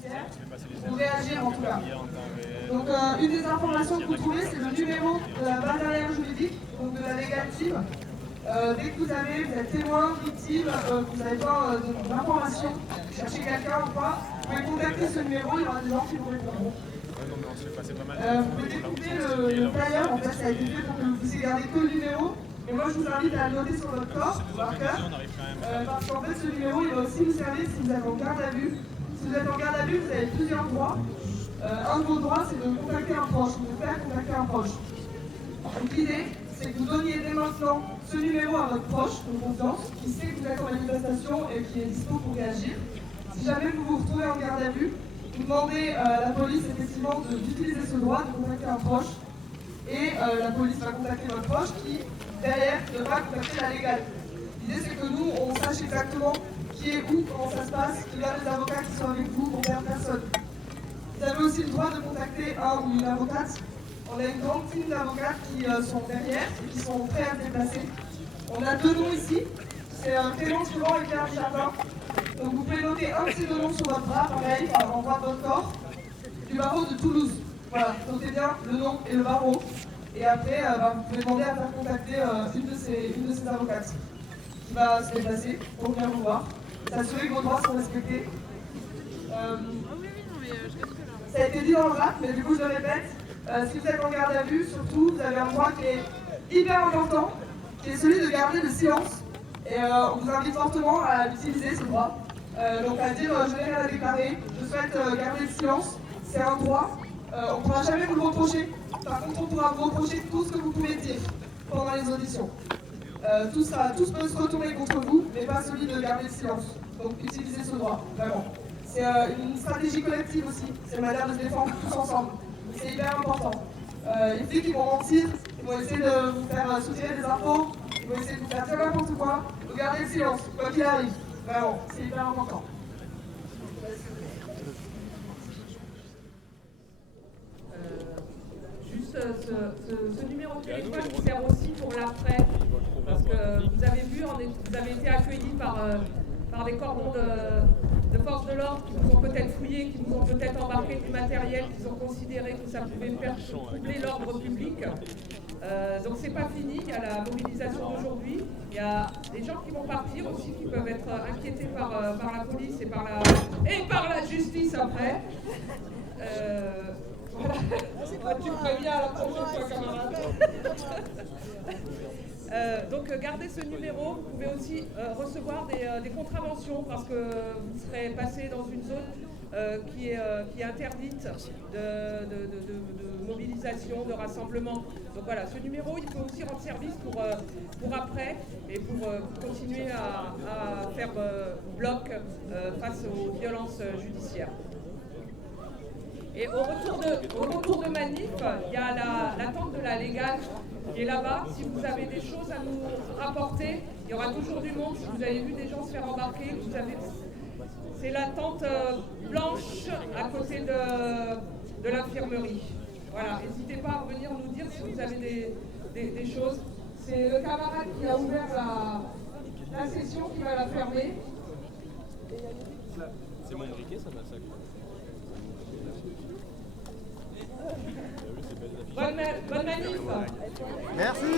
judiciaire pour réagir en tout cas. Donc une des informations que vous trouvez, c'est le numéro de la base d'alerte juridique, donc de la Legal Team. Dès que vous êtes témoin, victime, vous avez besoin d'informations, cherchez quelqu'un ou quoi, vous pouvez contacter ce numéro, il y aura des gens qui vous répondront. Vous pouvez découper le flyer, en fait ça a été fait pour que vous puissiez garder que le numéro. Et moi je vous invite à le noter sur votre corps, par cœur, parce qu'en fait ce numéro il va aussi vous servir si vous êtes en garde à vue. Si vous êtes en garde à vue, vous avez plusieurs droits. Un de vos droits c'est de contacter un proche, de faire contacter un proche. Donc l'idée c'est que vous donniez dès maintenant ce numéro à votre proche de confiance, qui sait que vous êtes en manifestation et qui est dispo pour réagir. Si jamais vous vous retrouvez en garde à vue, vous demandez à la police effectivement d'utiliser ce droit, de contacter un proche, et la police va contacter votre proche qui, derrière, devra contacter la légale. L'idée c'est que nous, on sache exactement qui est où, comment ça se passe, qu'il y a des avocats qui sont avec vous pour perdre personne. Vous avez aussi le droit de contacter un ou une avocate. On a une grande team d'avocats qui sont derrière et qui sont prêts à se déplacer. On a deux noms ici, c'est Clément Souvent et Claire Jardin. Donc vous pouvez noter un de ces deux noms sur votre bras, pareil, en bas de votre corps, du barreau de Toulouse. Voilà, notez bien le nom et le barreau. Et après, vous pouvez demander à faire contacter une de ces avocates qui va se déplacer pour venir vous voir. S'assurer que vos droits sont respectés. Ça a été dit dans le rap, mais du coup je le répète. Si vous êtes en garde à vue, surtout, vous avez un droit qui est hyper important, qui est celui de garder le silence. Et on vous invite fortement à utiliser ce droit. Donc à dire je n'ai rien à déclarer, je souhaite garder le silence, c'est un droit. On ne pourra jamais vous le reprocher. Par contre, on pourra vous reprocher tout ce que vous pouvez dire pendant les auditions. Tout peut se retourner contre vous, mais pas celui de garder le silence. Donc utilisez ce droit, vraiment. C'est une stratégie collective aussi, c'est une manière de se défendre tous ensemble. C'est hyper important. Les flics ils vont mentir, ils vont essayer de vous faire soutirer des infos, ils vont essayer de vous faire dire n'importe quoi. Vous gardez le silence, quoi qu'il arrive. Vraiment, c'est hyper important. Juste ce numéro de téléphone qui sert aussi pour l'après, parce que vous avez vu, vous avez été accueillis par des cordons de force de l'ordre qui vous ont peut-être fouillé, qui vous ont peut-être embarqué du matériel, qui ont considéré que ça pouvait faire troubler l'ordre public. Donc c'est pas fini, il y a la mobilisation d'aujourd'hui, il y a des gens qui vont partir aussi, qui peuvent être inquiétés par la police et par la justice après. Voilà. Tu me préviens à la prochaine fois, camarade. Donc gardez ce numéro, vous pouvez aussi recevoir des contraventions parce que vous serez passé dans une zone qui est interdite de mobilisation, de rassemblement. Donc voilà, ce numéro il peut aussi rendre service pour après et pour continuer à faire bloc face aux violences judiciaires. Et au retour de manif, il y a la tente de la Légale qui est là-bas. Si vous avez des choses à nous rapporter, il y aura toujours du monde. Si vous avez vu des gens se faire embarquer, c'est la tente blanche à côté de l'infirmerie. Voilà, n'hésitez pas à venir nous dire si vous avez des choses. C'est le camarade qui a ouvert la session qui va la fermer. C'est mon briquet, ça massacre. Bonne manif. Merci.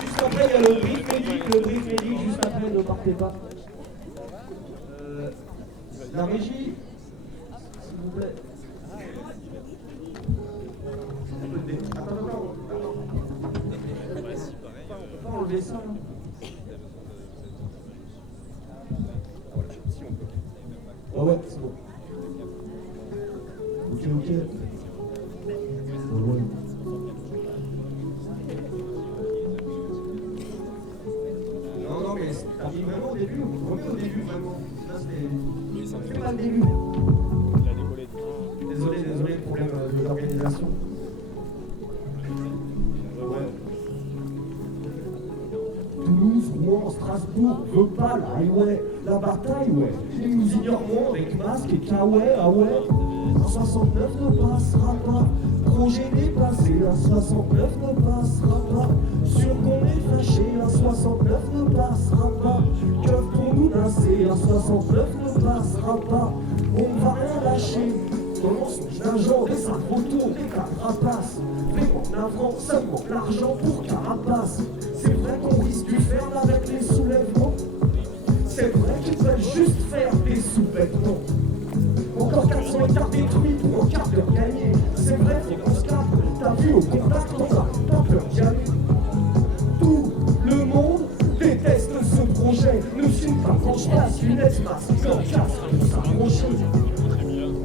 Juste après, il y a le brief médic, juste après, ne partez pas. La régie, s'il vous plaît. Attends. On peut pas enlever ça, là. Ouais, c'est bon. Ok. Ouais. Non, mais t'as dit vraiment au début, on remet au début, vraiment. Là, c'était pas le début. Désolé, problème d'organisation. Toulouse, Rouen, Strasbourg, Veupal, highway, la bataille, ouais. Ils nous ignoreront avec masque et kawaii, ah ouais. 69 ne passera pas, projet dépassé, la 69 ne passera pas. Sûr qu'on est fâché, la 69 ne passera pas. Keuf pour nous passer, la 69 ne passera pas. passera pas. On ne va rien lâcher. Commence d'un genre et sa photo des carapaces. Fais-moi en avant seulement l'argent pour carapace. C'est vrai qu'on risque du ferme avec les soulèvements. C'est vrai qu'ils veulent juste faire des sous-vêtements. Encore 400 hectares détruits pour un quart d'heure gagné. C'est vrai, faut qu'on se capte. T'as vu au contact, on a pas peur d'y aller. Tout le monde déteste ce projet. Ne suis pas quand je passe une espace sans casque pour s'approcher.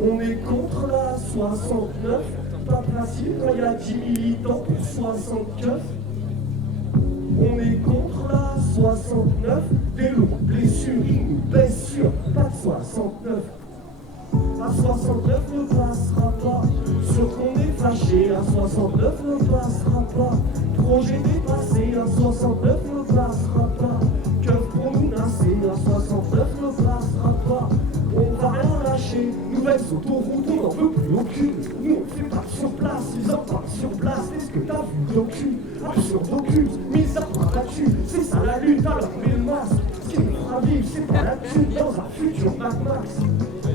On est contre la 69. Pas facile quand il y a 10 militants pour 60 keufs. On est contre la 69. Des lourdes blessures, ils nous baissent sur pas de 69. À 69 ne passera pas. Sûr qu'on est fâché, à 69 ne passera pas. Projet dépassé, à 69 ne passera pas. Keuf pour nous nasser, à 69 ne passera pas. On va rien lâcher, nouvelle autoroute, on n'en veut plus aucune. Nous on fait pas sur place, ils en parlent sur place. Est-ce que t'as vu docu? Absurde occulte, mise à part battue. C'est ça la lutte, alors mets le masque. Ce qui nous fera vivre, c'est pas la thune dans un futur Mad Max.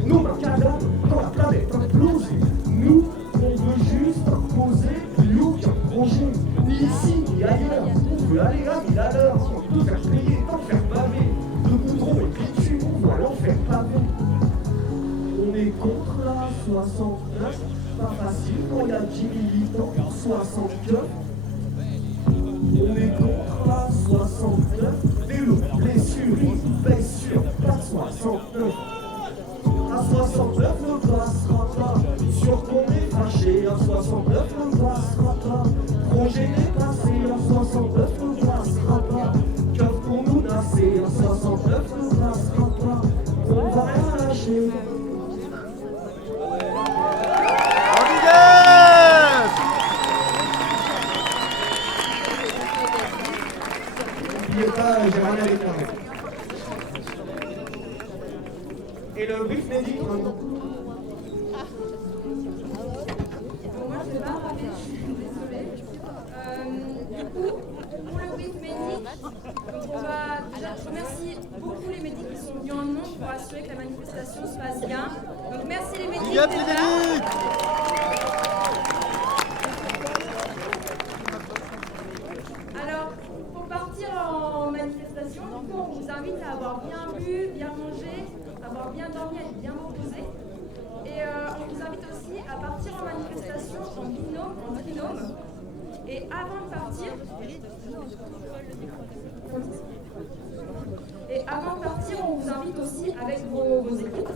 Nos mains cadavres quand la planète implose. Nous, on veut juste imposer plus aucun projet. Ni ici, ni ailleurs. On veut aller à 1000 à l'heure. Sans tout faire payer, tant faire baver. De goudron et bitume, on voit l'enfer pavé. On est contre la 69. Pas facile quand il y a 10 militants pour 60 keufs. On est contre la 69. Des lourdes blessures, ils nous baissent sur pas de 69. À 69 ne passera pas. Sûr qu'on est fâché, à 69 ne passera pas. Projet dépassé, à 69 ne passera pas. Keuf pour nous nasser, à 69 ne passera pas. On va rien lâcher. N'oubliez pas, j'ai rien à déclarer. Et le brief médic maintenant. Bon, moi je vais pas parler, je suis désolée. Du coup, pour le brief médic, donc on va déjà je remercie beaucoup les médics qui sont venus en nombre pour assurer que la manifestation se passe bien. Donc merci les médics d'être là. Alors, pour partir en manifestation, du coup, on vous invite à avoir bien bu, bien mangé, avoir bien dormi, être bien reposé. Et on vous invite aussi à partir en manifestation en binôme, en trinôme. Et avant de partir, on vous invite aussi avec vos équipes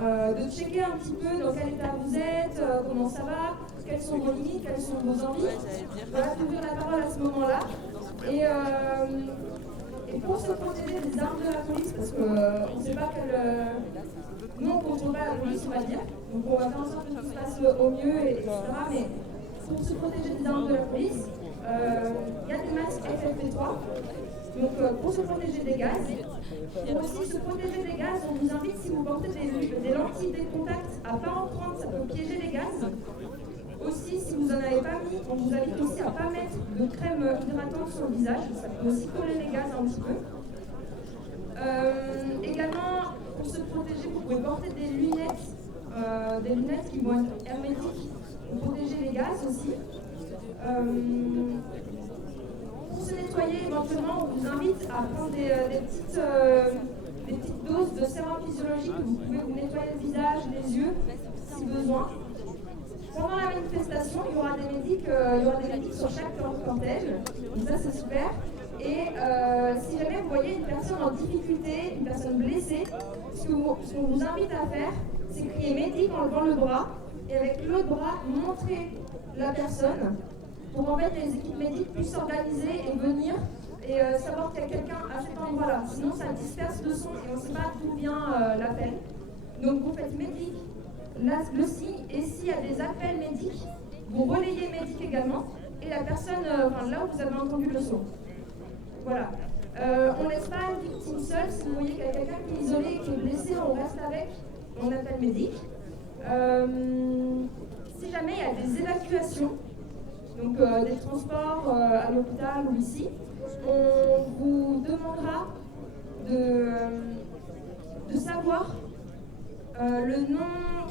de checker un petit peu dans quel état vous êtes, comment ça va, quelles sont vos limites, quelles sont vos envies. Voilà, d'ouvrir la parole à ce moment-là. Et pour se protéger des armes de la police, parce qu'on ne sait pas quelle. Nous, on ne contrôle pas la police, on va dire. Donc, on va faire en sorte que tout se passe au mieux, etc. Mais pour se protéger des armes de la police, il y a des masques FFP3. Donc, pour se protéger des gaz. Pour aussi se protéger des gaz, on vous invite, si vous portez des lentilles de contact, à ne pas en prendre, ça peut piéger les gaz. Aussi, si vous n'en avez pas mis, on vous invite aussi à ne pas mettre de crème hydratante sur le visage. Ça peut aussi coller les gaz un petit peu. Également, pour se protéger, vous pouvez porter des lunettes qui vont être hermétiques pour protéger les gaz aussi. Pour se nettoyer, éventuellement, on vous invite à prendre des petites doses de sérum physiologique que vous pouvez vous nettoyer le visage, les yeux, si besoin. Pendant la manifestation, il y aura des médics sur chaque cortège, donc ça c'est super. Et si jamais vous voyez une personne en difficulté, une personne blessée, ce qu'on vous invite à faire, c'est crier médic en levant le bras et avec l'autre bras montrer la personne pour en fait les équipes médiques puissent s'organiser et venir et savoir qu'il y a quelqu'un à cet endroit-là. Sinon ça disperse le son et on ne sait pas d'où vient l'appel. Donc vous faites médic, le signe, et s'il y a des appels médics, vous relayez médic également et la personne, là où vous avez entendu le son. Voilà. On ne laisse pas une victime seule. Si vous voyez qu'il y a quelqu'un qui est isolé, qui est blessé, on reste avec, on appelle médic. Si jamais il y a des évacuations, donc des transports à l'hôpital ou ici, on vous demandera de savoir le nom,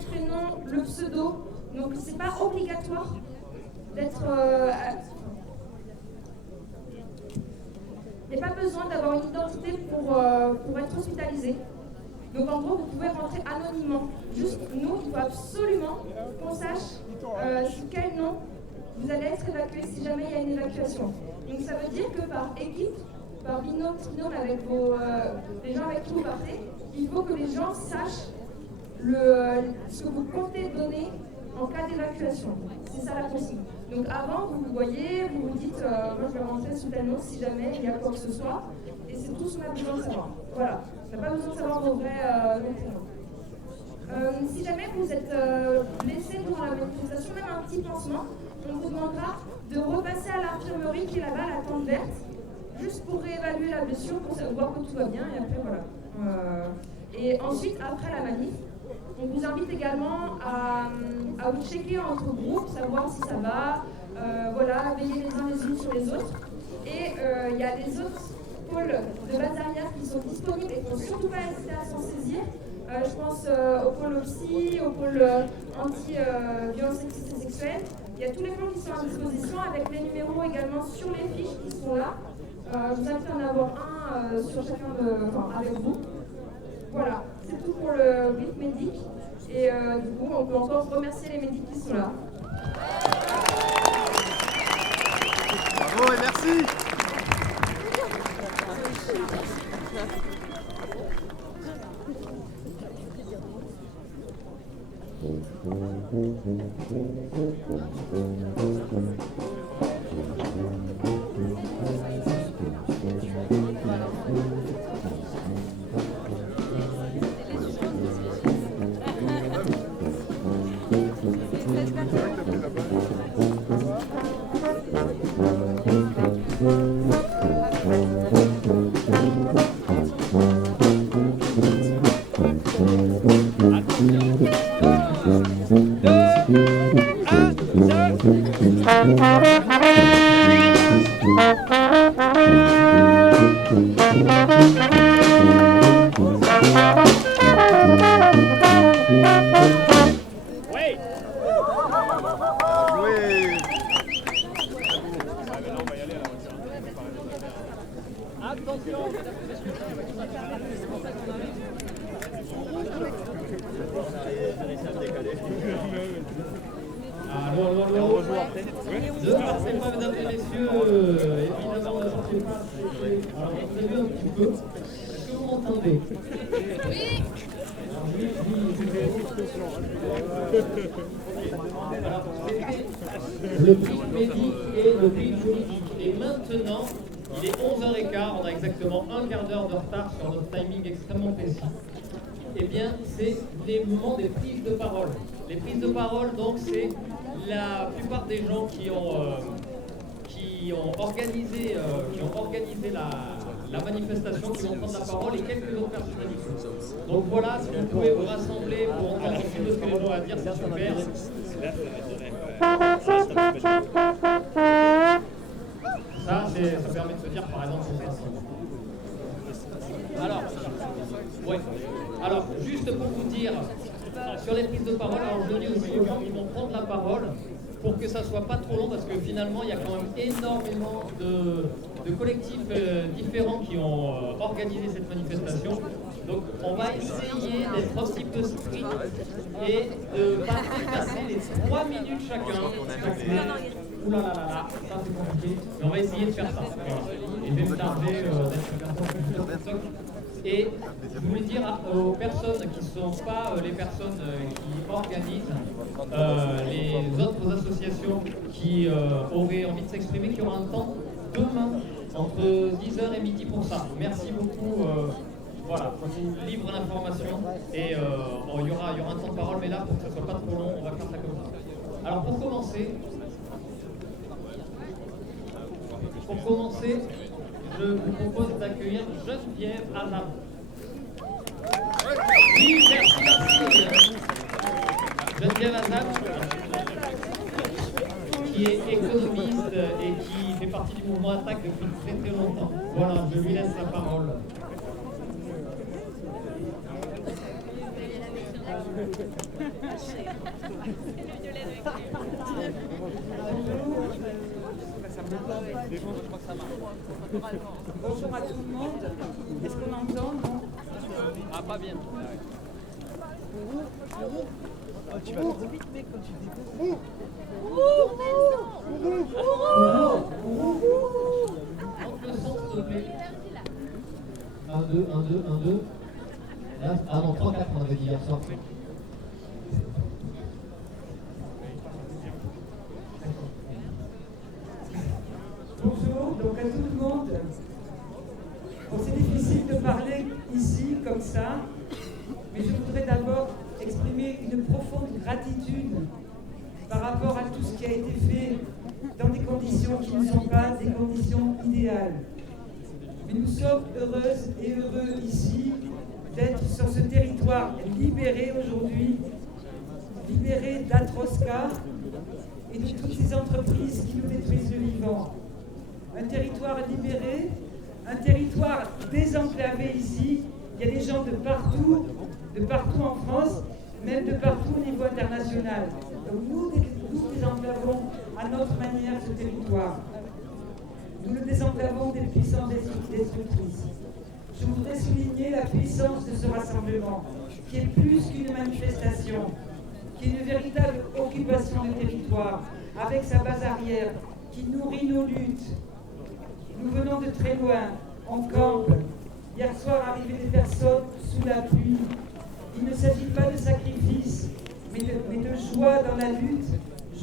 prénom, le pseudo. Donc c'est pas obligatoire d'être... il n'y a pas besoin d'avoir une identité pour être hospitalisé. Donc en gros, vous pouvez rentrer anonymement. Juste nous, il faut absolument qu'on sache sous quel nom vous allez être évacué si jamais il y a une évacuation. Donc ça veut dire que par équipe, par binôme avec les gens avec qui vous partez, il faut que les gens sachent ce que vous comptez donner en cas d'évacuation. C'est ça la consigne. Donc avant, vous voyez, vous vous dites, moi je vais rentrer sous tel nom si jamais il y a quoi que ce soit. Et c'est tout ce qu'on a besoin de savoir. Voilà. On n'a pas besoin de savoir vos vrais prénoms. Si jamais vous êtes blessé durant la manifestation, même un petit pansement, on vous demandera de repasser à l'infirmerie qui est là-bas, la tente verte, juste pour réévaluer la blessure, pour voir que tout va bien, et après voilà. Et ensuite, après la manif, on vous invite également à vous checker entre groupes, savoir si ça va, voilà, veiller les uns les unes sur les autres. Et il y a des autres pôles de base arrière qui sont disponibles et il ne faut surtout pas hésiter à s'en saisir. Je pense au pôle psy, au pôle anti-violence sexiste et sexuelle. Il y a tous les plans qui sont à disposition avec les numéros également sur les fiches qui sont là. Je vous invite à en avoir un sur chacun avec vous. Voilà, c'est tout pour le brief médic. Et du coup, on peut encore remercier les médics qui sont là. Bravo et merci. Mesdames et messieurs, évidemment, ne sortez pas. Alors, vous avez un petit peu. Est-ce que vous m'entendez? Oui. Alors, le brief médic et le brief juridique. Et maintenant, il est 11h15, on a exactement un quart d'heure de retard sur notre timing extrêmement précis. Eh bien, c'est les moments des prises de parole. Les prises de parole, donc, c'est la plupart des gens qui ont organisé la manifestation, qui vont prendre la parole, et quelques autres personnalités. Donc voilà, si vous pouvez vous rassembler pour entendre ce que les gens ont à dire, c'est super. Ça permet de se dire, par exemple, qu'on s'assemble. Alors, juste pour vous dire, sur les prises de parole, alors je dis aussi aux gens qui vont prendre la parole, pour que ça soit pas trop long, parce que finalement, il y a quand même énormément de collectifs différents qui ont organisé cette manifestation. Donc, on va essayer d'être un petit peu strict et de ne pas dépasser les 3 minutes chacun. Ouh là là là là, ça c'est compliqué, mais on va essayer de faire ça. Voilà. Et de me tarder d'être et je voulais dire aux personnes qui ne sont pas les personnes qui organisent, les autres associations qui auraient envie de s'exprimer, qui auront un temps demain entre 10h et midi pour ça. Merci beaucoup. Voilà, je vous livre l'information et il y aura un temps de parole, mais là, pour que ça ne soit pas trop long, on va faire ça comme ça. Alors pour commencer, je vous propose d'accueillir Geneviève Azam. Oui, merci. Geneviève Azam, qui est économiste et qui fait partie du mouvement Attaque depuis très très longtemps. Voilà, je lui laisse la parole. Bonjour à tout le monde. Est-ce qu'on entend, non? Ah, pas bien. Tu vas trop vite, mec, quand tu dis Monte le son, s'il te plaît. 1, 2, 1, 2, 1, 2. Là, ah non, 3, 4, on avait dit hier soir. Bonjour, donc à tout le monde. Bon, c'est difficile de parler ici comme ça, mais je voudrais d'abord exprimer une profonde gratitude par rapport à tout ce qui a été fait dans des conditions qui ne sont pas des conditions idéales. Mais nous sommes heureuses et heureux ici d'être sur ce territoire libéré aujourd'hui, libéré d'atroces cas et de toutes ces entreprises qui nous détruisent le vivant. Un territoire libéré, un territoire désenclavé ici. Il y a des gens de partout en France, même de partout au niveau international. Donc nous désenclavons à notre manière ce territoire. Nous le désenclavons des puissances destructrices. Je voudrais souligner la puissance de ce rassemblement, qui est plus qu'une manifestation, qui est une véritable occupation du territoire, avec sa base arrière, qui nourrit nos luttes. Nous venons de très loin, on campe. Hier soir, arrivaient des personnes sous la pluie. Il ne s'agit pas de sacrifice, mais de joie dans la lutte,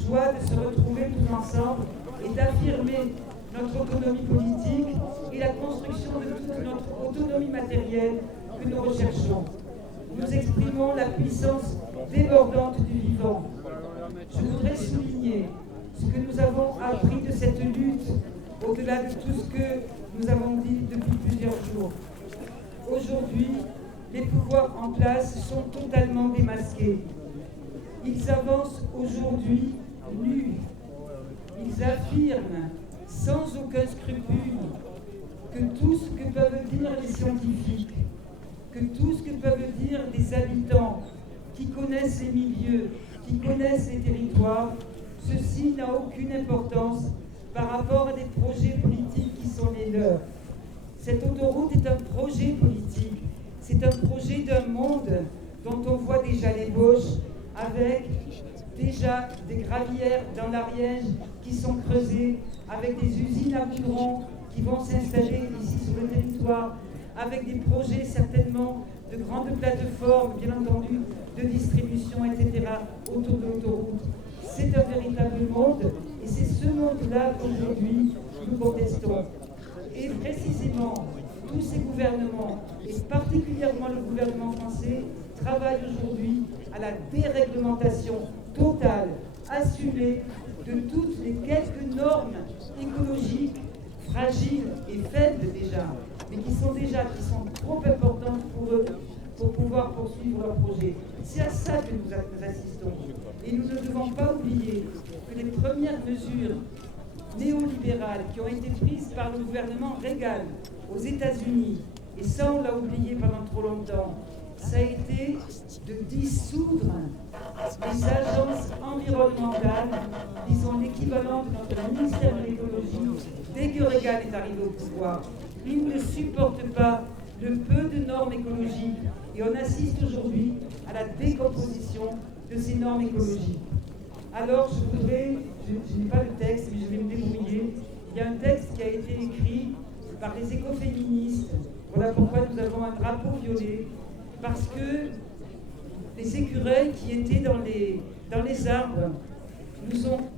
joie de se retrouver tous ensemble et d'affirmer notre autonomie politique et la construction de toute notre autonomie matérielle que nous recherchons. Nous exprimons la puissance débordante du vivant. Je voudrais souligner ce que nous avons appris de cette lutte, au-delà de tout ce que nous avons dit depuis plusieurs jours. Aujourd'hui, les pouvoirs en place sont totalement démasqués. Ils avancent aujourd'hui nus. Ils affirment sans aucun scrupule que tout ce que peuvent dire les scientifiques, que tout ce que peuvent dire des habitants qui connaissent les milieux, qui connaissent les territoires, ceci n'a aucune importance par rapport à des projets politiques qui sont les leurs. Cette autoroute est un projet politique, c'est un projet d'un monde dont on voit déjà l'ébauche, avec déjà des gravières dans l'Ariège qui sont creusées, avec des usines à goudron qui vont s'installer ici sur le territoire, avec des projets certainement de grandes plateformes, bien entendu, de distribution, etc., autour de l'autoroute. C'est un véritable monde, et c'est ce monde-là qu'aujourd'hui nous contestons. Et précisément, tous ces gouvernements, et particulièrement le gouvernement français, travaillent aujourd'hui à la déréglementation totale, assumée, de toutes les quelques normes écologiques fragiles et faibles déjà, mais qui sont trop importantes pour eux pour pouvoir poursuivre leur projet. C'est à ça que nous assistons. Et nous ne devons pas oublier que les premières mesures néolibérales qui ont été prises par le gouvernement Reagan aux États-Unis, et ça on l'a oublié pendant trop longtemps, ça a été de dissoudre les agences environnementales, disons l'équivalent de notre ministère de l'écologie, dès que Reagan est arrivé au pouvoir. Il ne supporte pas le peu de normes écologiques et on assiste aujourd'hui à la décomposition de ces normes écologiques. Alors je n'ai pas le texte, mais je vais me débrouiller. Il y a un texte qui a été écrit par les écoféministes. Voilà pourquoi nous avons un drapeau violet, parce que les écureuils qui étaient dans les arbres,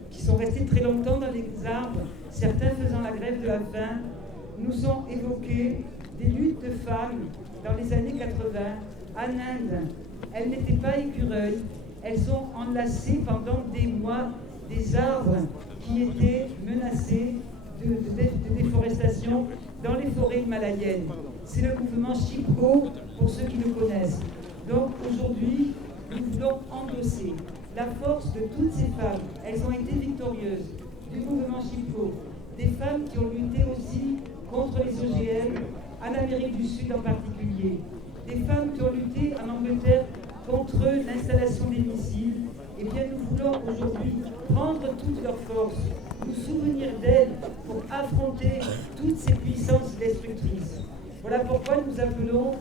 qui sont restés très longtemps dans les arbres, certains faisant la grève de la faim, nous ont évoqué des luttes de femmes dans les années 80 en Inde. Elles n'étaient pas écureuils, elles ont enlacé pendant des mois des arbres qui étaient menacés de déforestation dans les forêts himalayennes. C'est le mouvement Chipko, pour ceux qui le connaissent. Donc aujourd'hui, nous voulons endosser la force de toutes ces femmes. Elles ont été victorieuses du mouvement Chipko. Des femmes qui ont lutté aussi contre les OGM, en Amérique du Sud en particulier. Des femmes qui ont lutté en Angleterre contre l'installation aujourd'hui prendre toutes leurs forces, nous souvenir d'elles pour affronter toutes ces puissances destructrices. Voilà pourquoi nous appelons,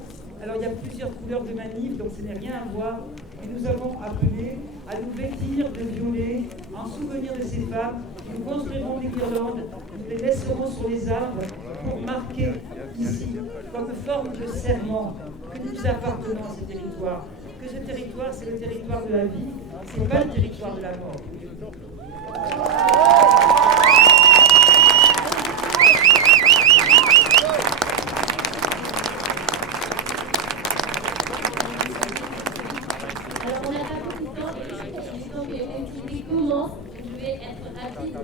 alors il y a plusieurs couleurs de manif, donc ce n'est rien à voir, et nous avons appelé à nous vêtir de violet en souvenir de ces femmes. Nous construirons des guirlandes, nous les laisserons sur les arbres pour marquer ici, comme forme de serment, que nous appartenons à ce territoire. Que ce territoire, c'est le territoire de la vie, c'est pas le territoire de la mort. Alors on n'a pas beaucoup de temps, et que l'activité commence, je vais être rapide.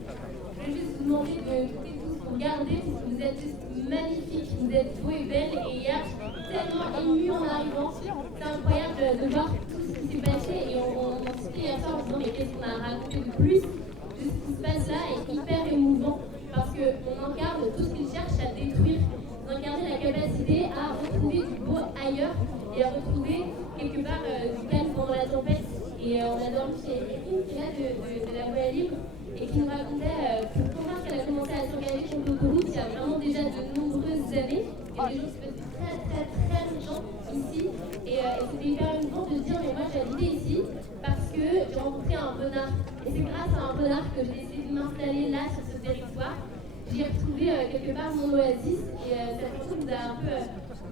Je vais juste vous demander de tous regarder, parce que vous êtes juste magnifiques, vous êtes beaux et belles, et hier, tellement ému en arrivant, c'est incroyable de voir tout ce qui s'est passé, et on se fait hier soir en se disant mais qu'est-ce qu'on a raconté de plus de ce qui se passe là, est hyper émouvant, parce qu'on incarne tout ce qu'ils cherchent à détruire, vous incarnez la capacité à retrouver du beau ailleurs, et à retrouver quelque part du calme pendant la tempête. Et on a dormi chez Erin, qui est là de la Voie Libre, et qui nous racontait comment elle a commencé à s'engager contre l'autoroute il y a vraiment déjà de nombreuses années. Et des gens qui se faisaient très longtemps ici. Et c'était hyper émouvant de se dire, mais moi j'ai habité ici parce que j'ai rencontré un renard. Et c'est grâce à un renard que j'ai essayé de m'installer là sur ce territoire. J'ai retrouvé quelque part mon oasis, et cette chanson nous a un peu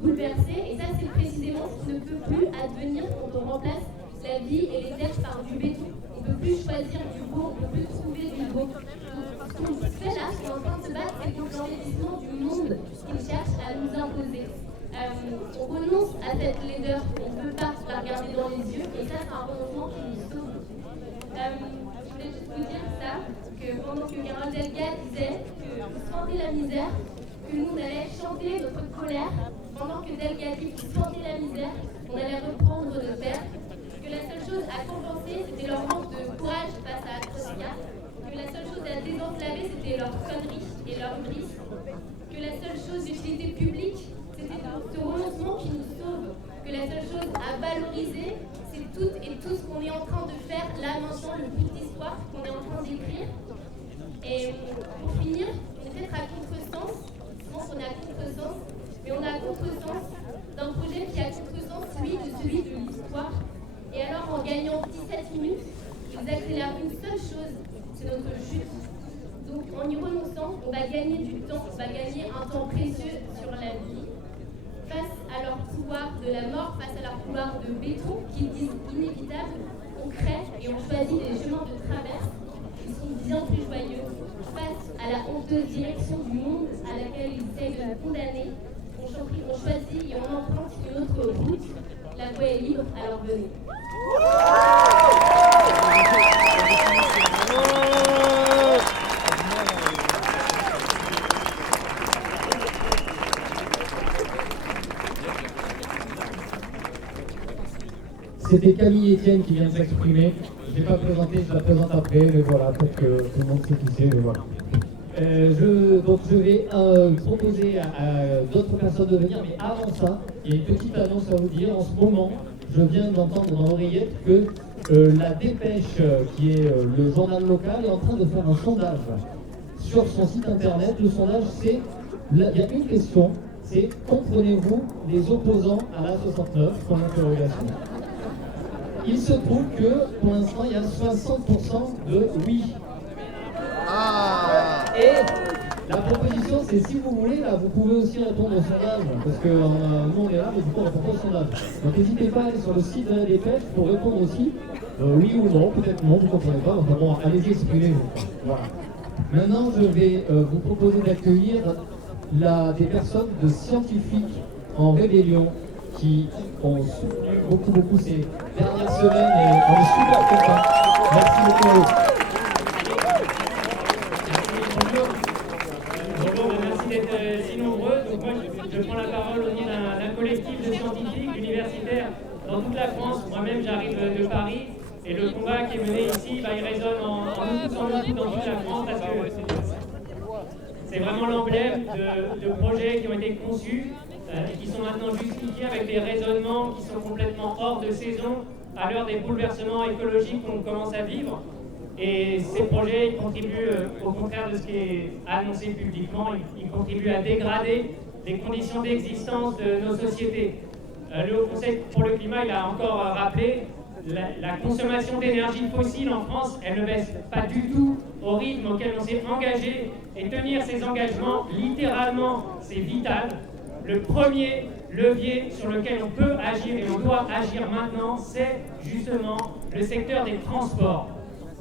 bouleversé. Et ça, c'est précisément ce qui ne peut plus advenir quand on remplace la vie et les terres par du béton. On ne peut plus choisir du beau, on ne peut plus trouver du beau. Donc, ce qu'on fait là, ce qu'on est en train de se battre, c'est contre l'envahissement du monde qui cherche à nous imposer. On renonce à cette laideur, on ne peut pas la regarder dans les yeux, et ça, c'est un renoncement qui nous sauve. Je voulais juste vous dire ça, que pendant que Carole Delga disait que vous sentez la misère, que nous, on allait chanter notre colère, pendant que Delga dit que vous sentez la misère, on allait reprendre nos pères, que la seule chose à compenser, c'était leur manque de courage face à Atrocia, que la seule chose à désenclaver, c'était leur connerie et leur hubris, que la seule chose d'utilité publique, c'était ce renoncement qui nous sauve, que la seule chose à valoriser, c'est toutes et tout ce qu'on est en train de faire là maintenant, le bout d'histoire qu'on est en train d'écrire. Et pour finir, on est peut-être à contresens, je pense qu'on est à contresens, mais on est à contresens d'un projet qui est à contresens, celui de l'histoire. Et alors, en gagnant 17 minutes, vous accélérez une seule chose, c'est notre chute. Donc, en y renonçant, on va gagner du temps, on va gagner un temps précieux sur la vie. Face à leur pouvoir de la mort, face à leur pouvoir de béton, qu'ils disent inévitable, on crée et on choisit des chemins de traverse qui sont bien plus joyeux. Face à la honteuse direction du monde à laquelle ils essayent de nous condamner, on choisit et on emprunte une autre route. La voie est libre, alors venez. C'était Camille Etienne qui vient de s'exprimer. Je ne l'ai pas présenté, je la présente après, mais voilà, pour que tout le monde sait qui c'est, mais voilà. Je vais proposer à d'autres personnes de venir, mais avant ça, il y a une petite annonce à vous dire. En ce moment, je viens d'entendre dans l'oreillette que la Dépêche, qui est le journal local, est en train de faire un sondage sur son site internet. Le sondage, c'est, il y a une question, c'est comprenez-vous les opposants à la 69 ? Point d'interrogation. Il se trouve que pour l'instant, il y a 60% de oui. Et la proposition, c'est si vous voulez, là, vous pouvez aussi répondre au sondage, parce que nous on est là, mais du coup on répond pas au sondage. Donc n'hésitez pas à aller sur le site de la Dépêche pour répondre aussi, oui ou non, peut-être non, vous ne comprenez pas, enfin bon, allez-y, exprimez-vous. Voilà. Maintenant, je vais vous proposer d'accueillir des personnes de scientifiques en rébellion qui ont soutenu beaucoup ces dernières semaines et on est super contents. Merci beaucoup. Bonjour, merci d'être si nombreux. Donc moi, je prends la parole au nom d'un collectif de scientifiques universitaires dans toute la France. Moi-même, j'arrive de Paris et le combat qui est mené ici, il résonne en nous tous dans toute la France parce que c'est vraiment l'emblème de projets qui ont été conçus et qui sont maintenant justifiés avec des raisonnements qui sont complètement hors de saison à l'heure des bouleversements écologiques qu'on commence à vivre. Et ces projets, ils contribuent, au contraire de ce qui est annoncé publiquement, ils contribuent à dégrader les conditions d'existence de nos sociétés. Le Haut Conseil pour le climat, il a encore rappelé, la consommation d'énergie fossile en France, elle ne baisse pas du tout au rythme auquel on s'est engagé. Et tenir ces engagements, littéralement, c'est vital. Le premier levier sur lequel on peut agir et on doit agir maintenant, c'est justement le secteur des transports.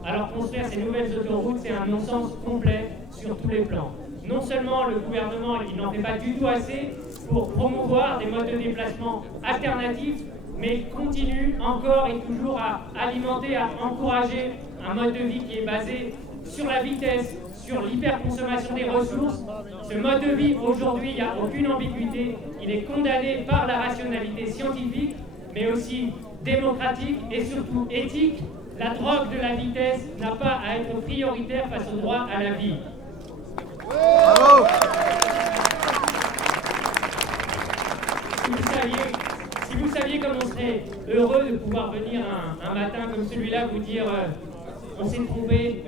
Alors construire ces nouvelles autoroutes, c'est un non-sens complet sur tous les plans. Non seulement le gouvernement, il n'en fait pas du tout assez pour promouvoir des modes de déplacement alternatifs, mais il continue encore et toujours à alimenter, à encourager un mode de vie qui est basé sur la vitesse, sur l'hyperconsommation des ressources. Ce mode de vie, aujourd'hui, il n'y a aucune ambiguïté. Il est condamné par la rationalité scientifique, mais aussi démocratique et surtout éthique. La drogue de la vitesse n'a pas à être prioritaire face au droit à la vie. Bravo. Si vous saviez comme on serait heureux de pouvoir venir un matin comme celui-là vous dire on s'est trompé,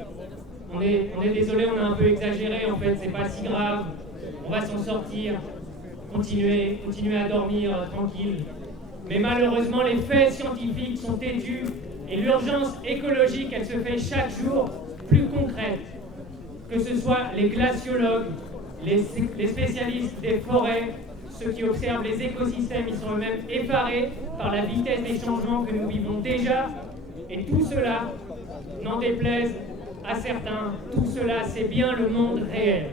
on est désolé, on a un peu exagéré, en fait c'est pas si grave, on va s'en sortir, continuer à dormir tranquille. Mais malheureusement les faits scientifiques sont têtus et l'urgence écologique elle se fait chaque jour plus concrète. Que ce soit les glaciologues, les spécialistes des forêts, ceux qui observent les écosystèmes, ils sont eux-mêmes effarés par la vitesse des changements que nous vivons déjà. Et tout cela, n'en déplaise à certains, tout cela, c'est bien le monde réel.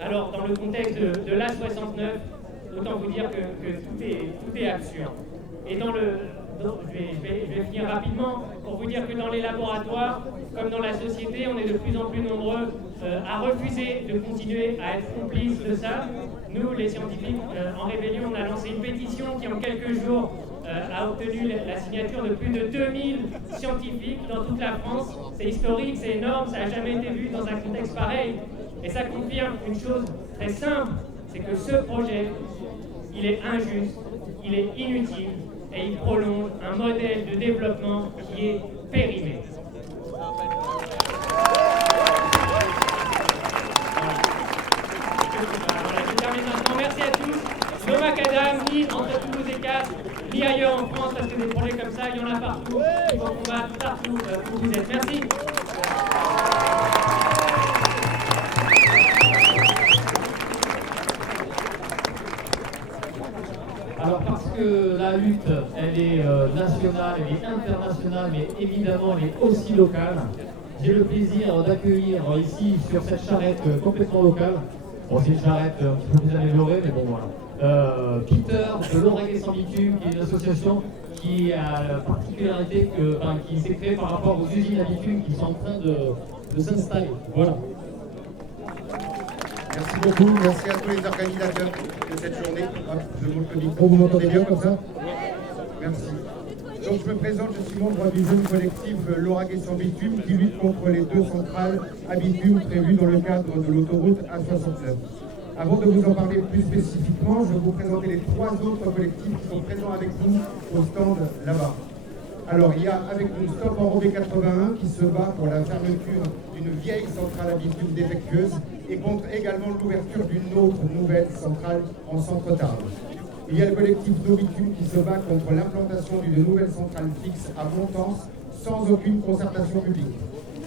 Alors, dans le contexte de l'A69, autant vous dire que tout est absurde. Et je vais finir rapidement pour vous dire que dans les laboratoires, comme dans la société, on est de plus en plus nombreux à refuser de continuer à être complices de ça. Nous, les scientifiques, en Rébellion, on a lancé une pétition qui, en quelques jours, a obtenu la signature de plus de 2000 scientifiques dans toute la France. C'est historique, c'est énorme, ça n'a jamais été vu dans un contexte pareil. Et ça confirme une chose très simple, c'est que ce projet, il est injuste, il est inutile, et il prolonge un modèle de développement qui est périmé. Je termine maintenant. Merci à tous. No macadam, ni entre Toulouse et Castres, ni ailleurs en France, parce que des projets comme ça, il y en a partout. Il faut qu'on va partout où vous êtes. Merci. Alors parce que la lutte, elle est nationale, elle est internationale, mais évidemment elle est aussi locale, j'ai le plaisir d'accueillir ici sur cette charrette complètement locale, bon c'est une charrette un petit peu plus améliorée, mais bon voilà, Peter de l'Oregue sans bitume, qui est une association qui a la particularité qui s'est créée par rapport aux usines à bitume qui sont en train de s'installer. Voilà. Merci beaucoup, merci à tous les organisateurs de cette journée. Je monte le micro, vous m'entendez bien comme ça? Merci. Donc je me présente, je suis membre du jeune collectif l'Oregue sans bitume qui lutte contre les 2 centrales à bitume prévues dans le cadre de l'autoroute A69. Avant de vous en parler plus spécifiquement, je vais vous présenter les 3 autres collectifs qui sont présents avec nous au stand là-bas. Alors, il y a avec nous Stop Enrobé 81 qui se bat pour la fermeture d'une vieille centrale à bitume défectueuse et contre également l'ouverture d'une autre nouvelle centrale en centre-Tarbes. Il y a le collectif No Bitume qui se bat contre l'implantation d'une nouvelle centrale fixe à Bontemps sans aucune concertation publique.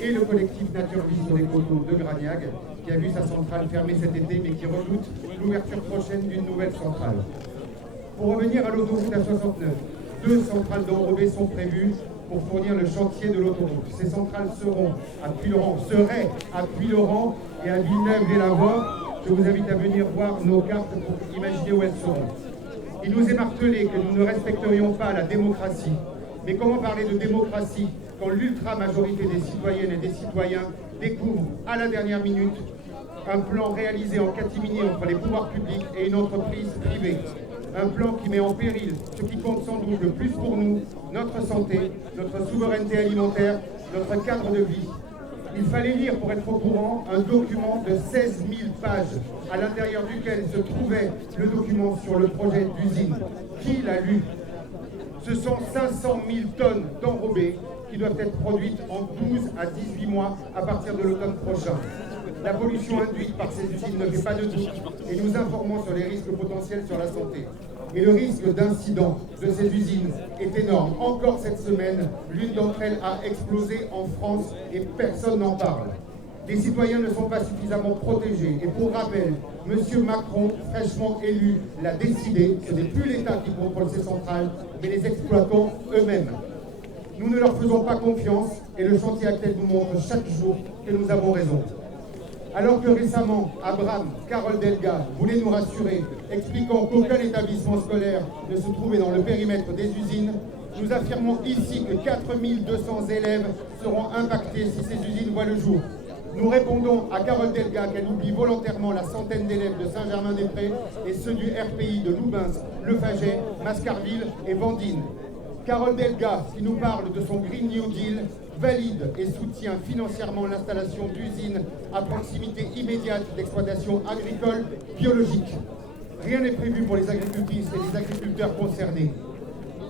Et le collectif Nature Vie sur les coteaux de Gragnac qui a vu sa centrale fermée cet été mais qui redoute l'ouverture prochaine d'une nouvelle centrale. Pour revenir à l'autoroute A69, 2 centrales d'enrobés sont prévues pour fournir le chantier de l'autoroute. Ces centrales seraient à Puylaurens et à Villeneuve-des-Lavoies. Je vous invite à venir voir nos cartes pour imaginer où elles seront. Il nous est martelé que nous ne respecterions pas la démocratie. Mais comment parler de démocratie quand l'ultra-majorité des citoyennes et des citoyens découvrent à la dernière minute un plan réalisé en catimini entre les pouvoirs publics et une entreprise privée? Un plan qui met en péril ce qui compte sans doute le plus pour nous, notre santé, notre souveraineté alimentaire, notre cadre de vie. Il fallait lire pour être au courant un document de 16 000 pages à l'intérieur duquel se trouvait le document sur le projet d'usine. Qui l'a lu? Ce sont 500 000 tonnes d'enrobés qui doivent être produites en 12 à 18 mois à partir de l'automne prochain. La pollution induite par ces usines ne fait pas de doute et nous informons sur les risques potentiels sur la santé. Et le risque d'incident de ces usines est énorme. Encore cette semaine, l'une d'entre elles a explosé en France et personne n'en parle. Les citoyens ne sont pas suffisamment protégés. Et pour rappel, M. Macron, fraîchement élu, l'a décidé. Ce n'est plus l'État qui contrôle ces centrales, mais les exploitants eux-mêmes. Nous ne leur faisons pas confiance et le chantier actuel nous montre chaque jour que nous avons raison. Alors que récemment, Abraham Carole Delga voulait nous rassurer, expliquant qu'aucun établissement scolaire ne se trouvait dans le périmètre des usines, nous affirmons ici que 4200 élèves seront impactés si ces usines voient le jour. Nous répondons à Carole Delga qu'elle oublie volontairement la centaine d'élèves de Saint-Germain-des-Prés et ceux du RPI de Loubens, Le Faget, Mascarville et Vendine. Carole Delga, qui nous parle de son Green New Deal, valide et soutient financièrement l'installation d'usines à proximité immédiate d'exploitations agricoles biologiques. Rien n'est prévu pour les agricultrices et les agriculteurs concernés.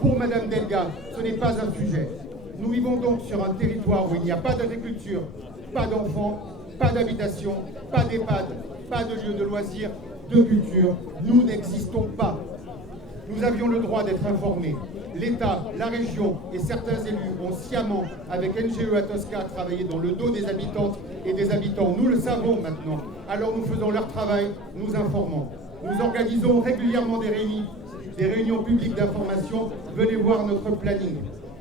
Pour Madame Delga, ce n'est pas un sujet. Nous vivons donc sur un territoire où il n'y a pas d'agriculture, pas d'enfants, pas d'habitation, pas d'EHPAD, pas de lieu de loisirs, de culture. Nous n'existons pas. Nous avions le droit d'être informés. L'État, la région et certains élus ont sciemment, avec NGE Atosca, travaillé dans le dos des habitantes et des habitants. Nous le savons maintenant. Alors nous faisons leur travail, nous informons. Nous organisons régulièrement des réunions publiques d'information. Venez voir notre planning.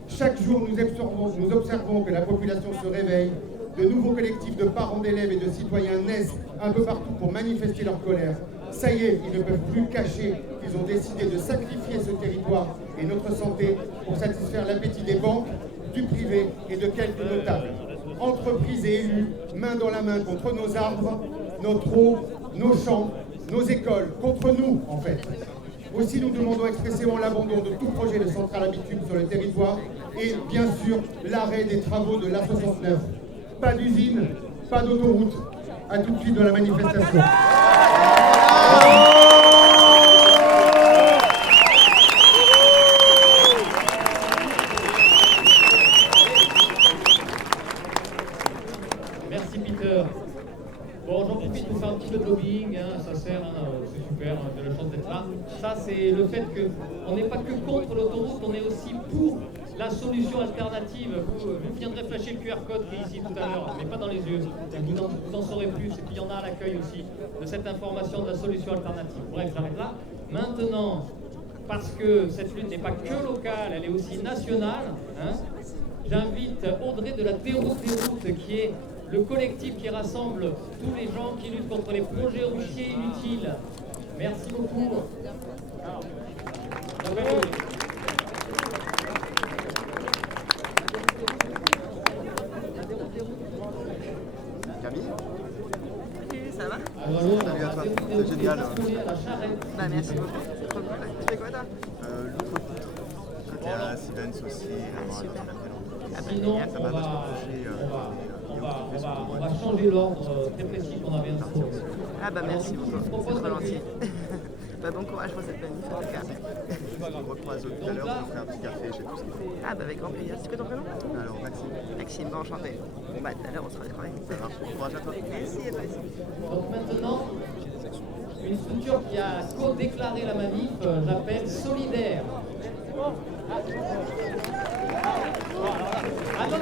Chaque jour, nous observons que la population se réveille. De nouveaux collectifs de parents d'élèves et de citoyens naissent un peu partout pour manifester leur colère. Ça y est, ils ne peuvent plus cacher qu'ils ont décidé de sacrifier ce territoire et notre santé pour satisfaire l'appétit des banques, du privé et de quelques notables. Entreprises et élus, main dans la main contre nos arbres, notre eau, nos champs, nos écoles, contre nous en fait. Aussi, nous demandons expressément l'abandon de tout projet de centrale à bitume sur le territoire et bien sûr l'arrêt des travaux de l'A69. Pas d'usine, pas d'autoroute. À tout de suite dans la manifestation. Merci Peter. Bon, j'en profite pour faire un petit peu de lobbying, hein, ça sert, c'est super, j'ai la chance d'être là. Ça, c'est le fait qu'on n'est pas que contre l'autoroute, on est aussi pour la solution alternative. Vous viendrez flasher le QR code qui est ici tout à l'heure, mais pas dans les yeux. Vous en saurez plus, et puis il y en a à l'accueil aussi, de cette information de la solution alternative. Bref, j'arrête là. Maintenant, parce que cette lutte n'est pas que locale, elle est aussi nationale, hein, j'invite Audrey de la Déroute des routes, qui est le collectif qui rassemble tous les gens qui luttent contre les projets routiers inutiles. Merci beaucoup. Camille ? Ça va? Salut à toi, c'est génial. Bah merci beaucoup, c'est trop cool. Tu fais quoi toi? L'outre-poutre, côté à Sivens aussi, vraiment à la Sinon, on va changer l'ordre très précis qu'on avait instauré. Ah bah merci beaucoup, c'est trop gentil. Bah bon courage pour cette manif en tout cas. On se recroise tout à l'heure, on fait un petit café chez tous. Ah bah avec grand plaisir. C'est quoi ton prénom? Alors Maxime. Maxime, bon enchanté. Bon bah tout à l'heure on se retrouve. Ça marche, bon courage à toi. Merci à toi aussi. Donc maintenant, une structure qui a co-déclaré la manif, j'appelle Solidaire. Ah non,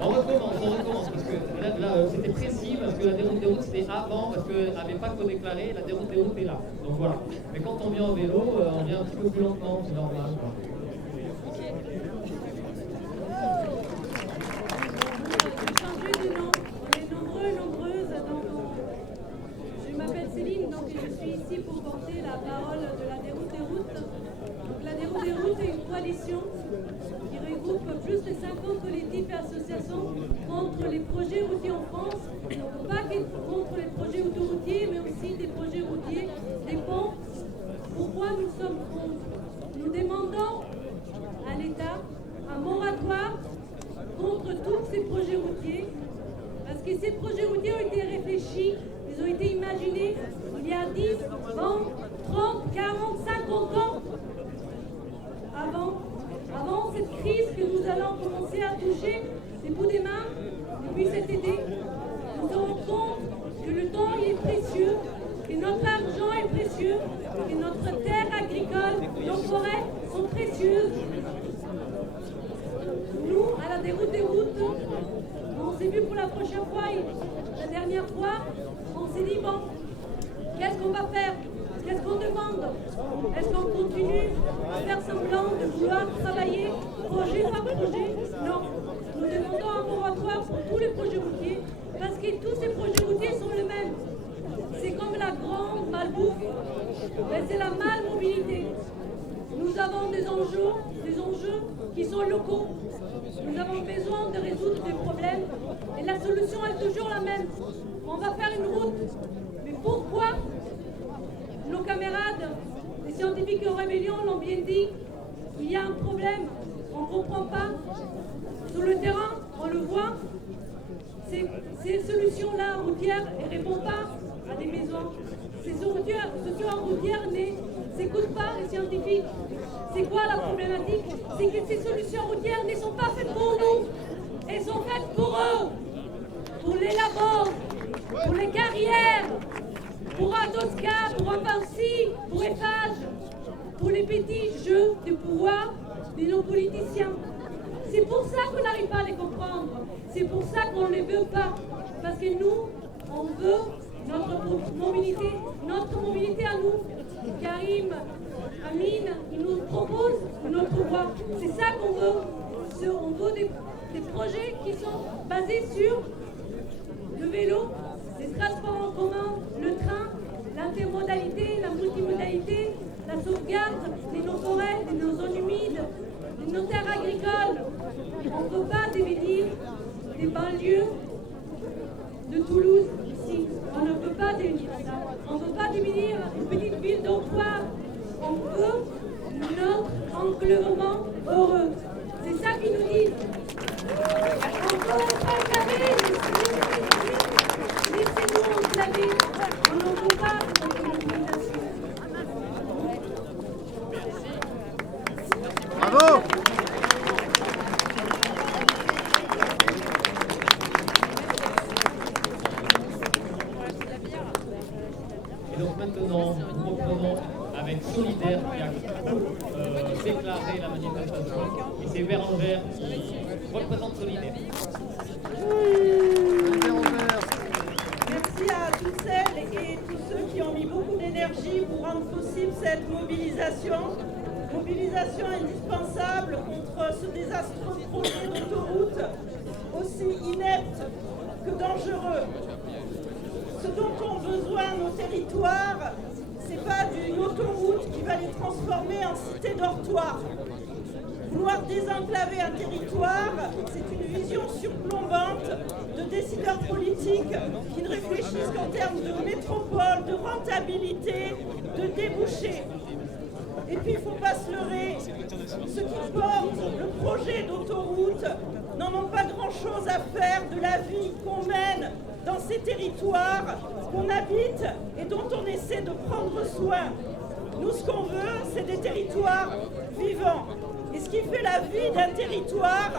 on recommence, parce que là c'était précis, parce que la déroute des routes c'était avant, parce qu'elle n'avait pas co-déclaré, la déroute des routes est là. Donc voilà. Mais quand on vient en vélo, on vient un petit peu plus lentement, c'est normal. Je m'appelle Céline, donc je suis ici pour porter la parole de la Déroute des routes. Donc, la Déroute des routes est une coalition qui regroupe plus de 50 collectifs et associations contre les projets routiers en France. Donc pas que contre les projets autoroutiers, mais aussi des projets routiers, des ponts. Pourquoi nous sommes contre? Nous demandons à l'État un moratoire contre tous ces projets routiers, parce que ces projets routiers ont été réfléchis, ils ont été imaginés il y a 10, 20, 30, 40, 50 ans avant Notre terre agricole, nos forêts sont précieuses. Nous, à la déroute des routes, on s'est vu pour la prochaine fois, la dernière fois, on s'est dit, bon, qu'est-ce qu'on va faire? Qu'est-ce qu'on demande? Est-ce qu'on continue à faire semblant de vouloir travailler projet par projet? Non. Nous demandons un moratoire pour tous les projets routiers parce que tous ces projets routiers sont les mêmes. C'est comme la grande malbouffe, mais c'est la malmobilité. Nous avons des enjeux qui sont locaux. Nous avons besoin de résoudre des problèmes et la solution est toujours la même. On va faire une route. Mais pourquoi? Nos camarades, les scientifiques en rébellion l'ont bien dit, il y a un problème, on ne comprend pas. Sur le terrain, on le voit, ces solutions-là routières ne répondent pas à des besoins. Ces solutions routières n'écoutent pas les scientifiques. C'est quoi la problématique? C'est que ces solutions routières ne sont pas faites pour nous, elles sont faites pour eux, pour les labos, pour les carrières, pour Atosca, pour Vinci, pour Eiffage, pour les petits jeux de pouvoir de nos politiciens. C'est pour ça qu'on n'arrive pas à les comprendre. C'est pour ça qu'on ne les veut pas. Parce que nous, on veut notre mobilité à nous. Karim, Amine, ils nous proposent notre voie. C'est ça qu'on veut. On veut des projets qui sont basés sur le vélo, les transports en commun, le train, l'intermodalité, la multimodalité, la sauvegarde de nos forêts, de nos zones humides, de nos terres agricoles. On ne peut pas devenir des banlieues de Toulouse ici. On ne peut pas devenir ça. On ne peut pas devenir une petite ville dortoir. On veut notre enclavement heureux. C'est ça qu'ils nous disent. On peut enclaver. Laissez-nous enclaver. On n'en veut pas de l'autonomisation. Bravo! Et donc maintenant, nous reprenons avec Solidaire qui a déclaré la manifestation. Et c'est Bérangère qui représente Solidaire. Merci à toutes celles et tous ceux qui ont mis beaucoup d'énergie pour rendre possible cette mobilisation. Mobilisation indispensable contre ce désastreux projet d'autoroute, aussi inepte que dangereux. Ce dont ont besoin nos territoires, c'est pas d'une autoroute qui va les transformer en cité dortoir. Vouloir désenclaver un territoire, c'est une vision surplombante de décideurs politiques qui ne réfléchissent qu'en termes de métropole, de rentabilité, de débouchés. Et puis il ne faut pas se leurrer, ceux qui portent le projet d'autoroute n'en ont pas grand-chose à faire de la vie qu'on mène dans ces territoires qu'on habite et dont on essaie de prendre soin. Nous, ce qu'on veut, c'est des territoires vivants. Et ce qui fait la vie d'un territoire,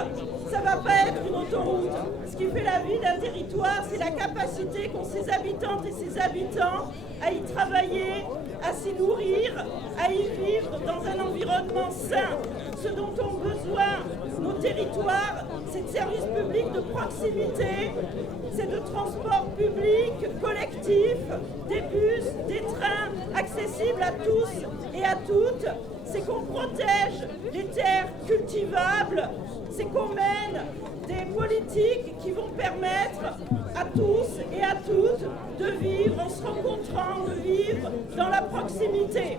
ça ne va pas être une autoroute. Ce qui fait la vie d'un territoire, c'est la capacité qu'ont ses habitantes et ses habitants à y travailler, à s'y nourrir, à y vivre dans un environnement sain. Ce dont ont besoin nos territoires, c'est de services publics de proximité, c'est de transports publics collectifs, des bus, des trains accessibles à tous et à toutes. C'est qu'on protège les terres cultivables, c'est qu'on mène des politiques qui vont permettre à tous et à toutes de vivre en se rencontrant, de vivre dans la proximité.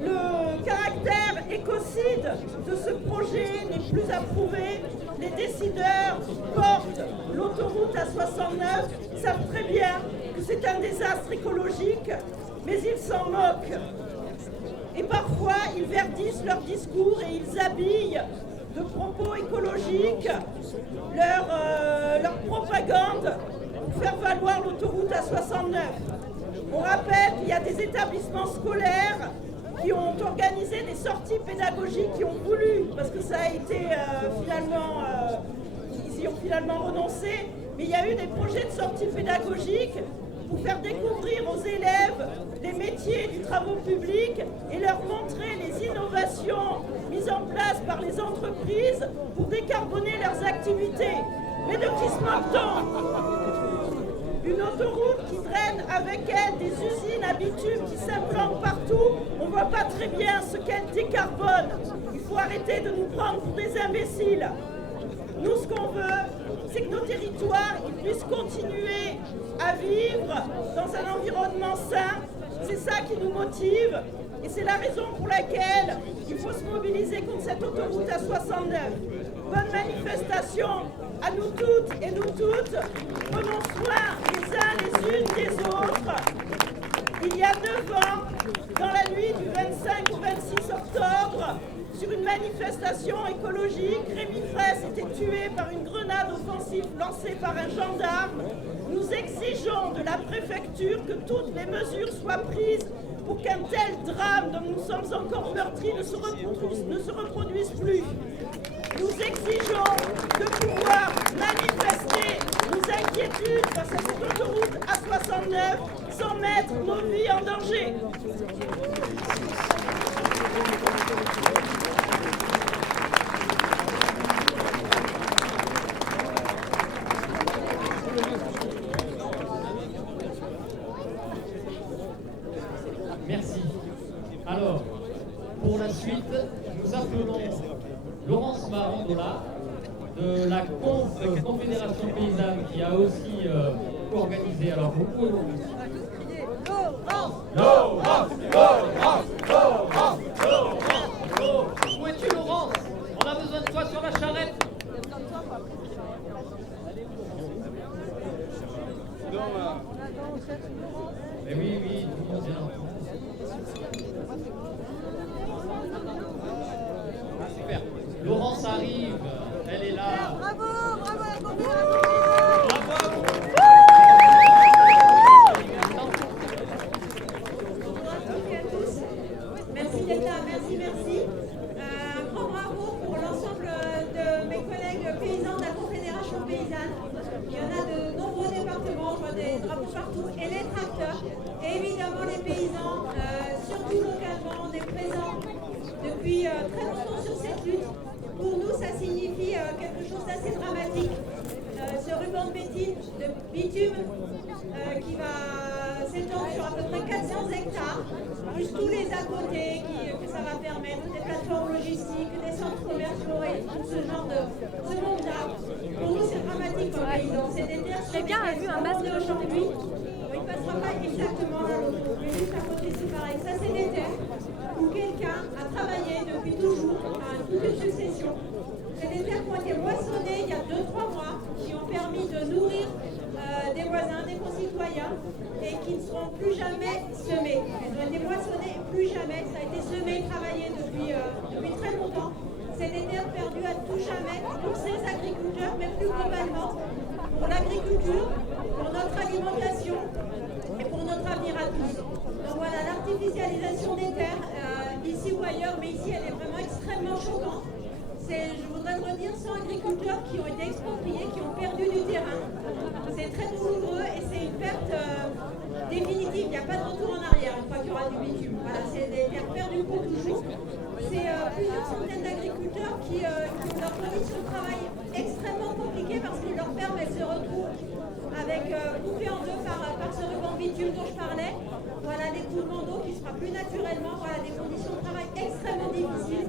Le caractère écocide de ce projet n'est plus approuvé. Les décideurs qui portent l'autoroute A69 savent très bien que c'est un désastre écologique, mais ils s'en moquent. Et parfois, ils verdissent leur discours et ils habillent de propos écologiques leur propagande pour faire valoir l'autoroute A69. On rappelle qu'il y a des établissements scolaires qui ont organisé des sorties pédagogiques, qui ont voulu, parce que ça a été ils y ont finalement renoncé, mais il y a eu des projets de sorties pédagogiques pour faire découvrir aux élèves les métiers du travaux public et leur montrer les innovations mises en place par les entreprises pour décarboner leurs activités. Mais de qui se moque-t-on? Une autoroute qui draine avec elle des usines à bitume qui s'implantent partout, on ne voit pas très bien ce qu'elle décarbone. Il faut arrêter de nous prendre pour des imbéciles. Nous, ce qu'on veut, c'est que nos territoires ils puissent continuer à vivre dans un environnement sain. C'est ça qui nous motive et c'est la raison pour laquelle il faut se mobiliser contre cette autoroute A69. Bonne manifestation à nous toutes et nous toutes. Prenons soin les uns les unes des autres. Il y a 9 ans, dans la nuit du 25 au 26 octobre, sur une manifestation écologique, Rémi Fraisse était tué par une grenade offensive lancée par un gendarme. Nous exigeons de la préfecture que toutes les mesures soient prises pour qu'un tel drame dont nous sommes encore meurtris ne se reproduise plus. Nous exigeons de pouvoir manifester nos inquiétudes face à cette autoroute A69 sans mettre nos vies en danger. Merci. Alors, pour la suite, nous appelons Laurence Marandola de la Confédération Paysanne qui a aussi organisé. Alors, vous pouvez Où es-tu, Laurence? On a besoin de toi sur la charrette. Mais oui, tout le monde vient. Super. Laurence arrive, elle est là. Bravo à la Confédération. Bravo à vous. Bonjour à toutes et à tous. Merci d'être là, merci. Un grand bravo pour l'ensemble de mes collègues paysans de la Confédération paysanne. Il y en a de nombreux départements, je vois des drapeaux partout, et les tracteurs, et évidemment les paysans, surtout localement, on est présents depuis très longtemps sur cette lutte. Pour nous, ça signifie quelque chose d'assez dramatique. Ce ruban de bitume qui va s'étendre sur à peu près 400 hectares, plus tous les à côté que ça va permettre, des plateformes logistiques, des centres commerciaux et tout ce genre de monde-là. Pour nous, c'est dramatique comme paysans. C'est des terres sur lesquelles on est aujourd'hui. Il ne passera pas exactement à l'autre, mais juste à côté, c'est pareil. Ça, c'est des terres où quelqu'un a travaillé depuis toujours, toute une succession. C'est des terres qui ont été moissonnées il y a 2-3 mois, qui ont permis de nourrir des voisins, des concitoyens, et qui ne seront plus jamais semées. Elles ont été moissonnées, plus jamais. Ça a été semé, travaillé depuis très longtemps. C'est des terres perdues à tout jamais pour ces agriculteurs, mais plus globalement pour l'agriculture, pour notre alimentation et pour notre avenir à tous. Donc voilà, l'artificialisation des terres, ici ou ailleurs, mais ici elle est vraiment extrêmement choquante. Je voudrais le redire, 100 agriculteurs qui ont été expropriés, qui ont perdu du terrain. C'est très douloureux et c'est une perte définitive. Il n'y a pas de retour en arrière une fois qu'il y aura du bitume. Voilà, c'est des terres perdues pour toujours. C'est plusieurs centaines d'agriculteurs qui ont leur condition de travail extrêmement compliquée parce que leur ferme, elle se retrouve avec coupée en deux par ce ruban de bitume dont je parlais. Voilà, l'écoulement d'eau qui se fera plus naturellement. Voilà, des conditions de travail extrêmement difficiles.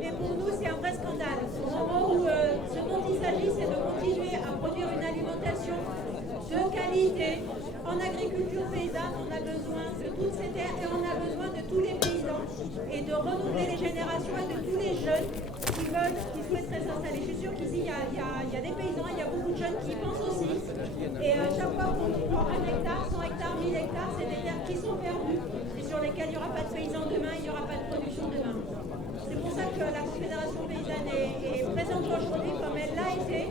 Mais pour nous, c'est un vrai scandale. Au moment où ce dont il s'agit, c'est de continuer à produire une alimentation de qualité. En agriculture paysanne, on a besoin de toutes ces terres et on a besoin de tous les paysans et de renouveler les générations et de tous les jeunes qui souhaiteraient s'installer. Je suis sûre qu'ici, il y a des paysans, il y a beaucoup de jeunes qui y pensent aussi. Et chaque fois qu'on prend 1 hectare, 100 hectares, 1000 hectares, c'est des terres qui sont perdues et sur lesquelles il n'y aura pas de paysans demain, il n'y aura pas de production demain. C'est pour ça que la Confédération paysanne est présente aujourd'hui comme elle l'a été.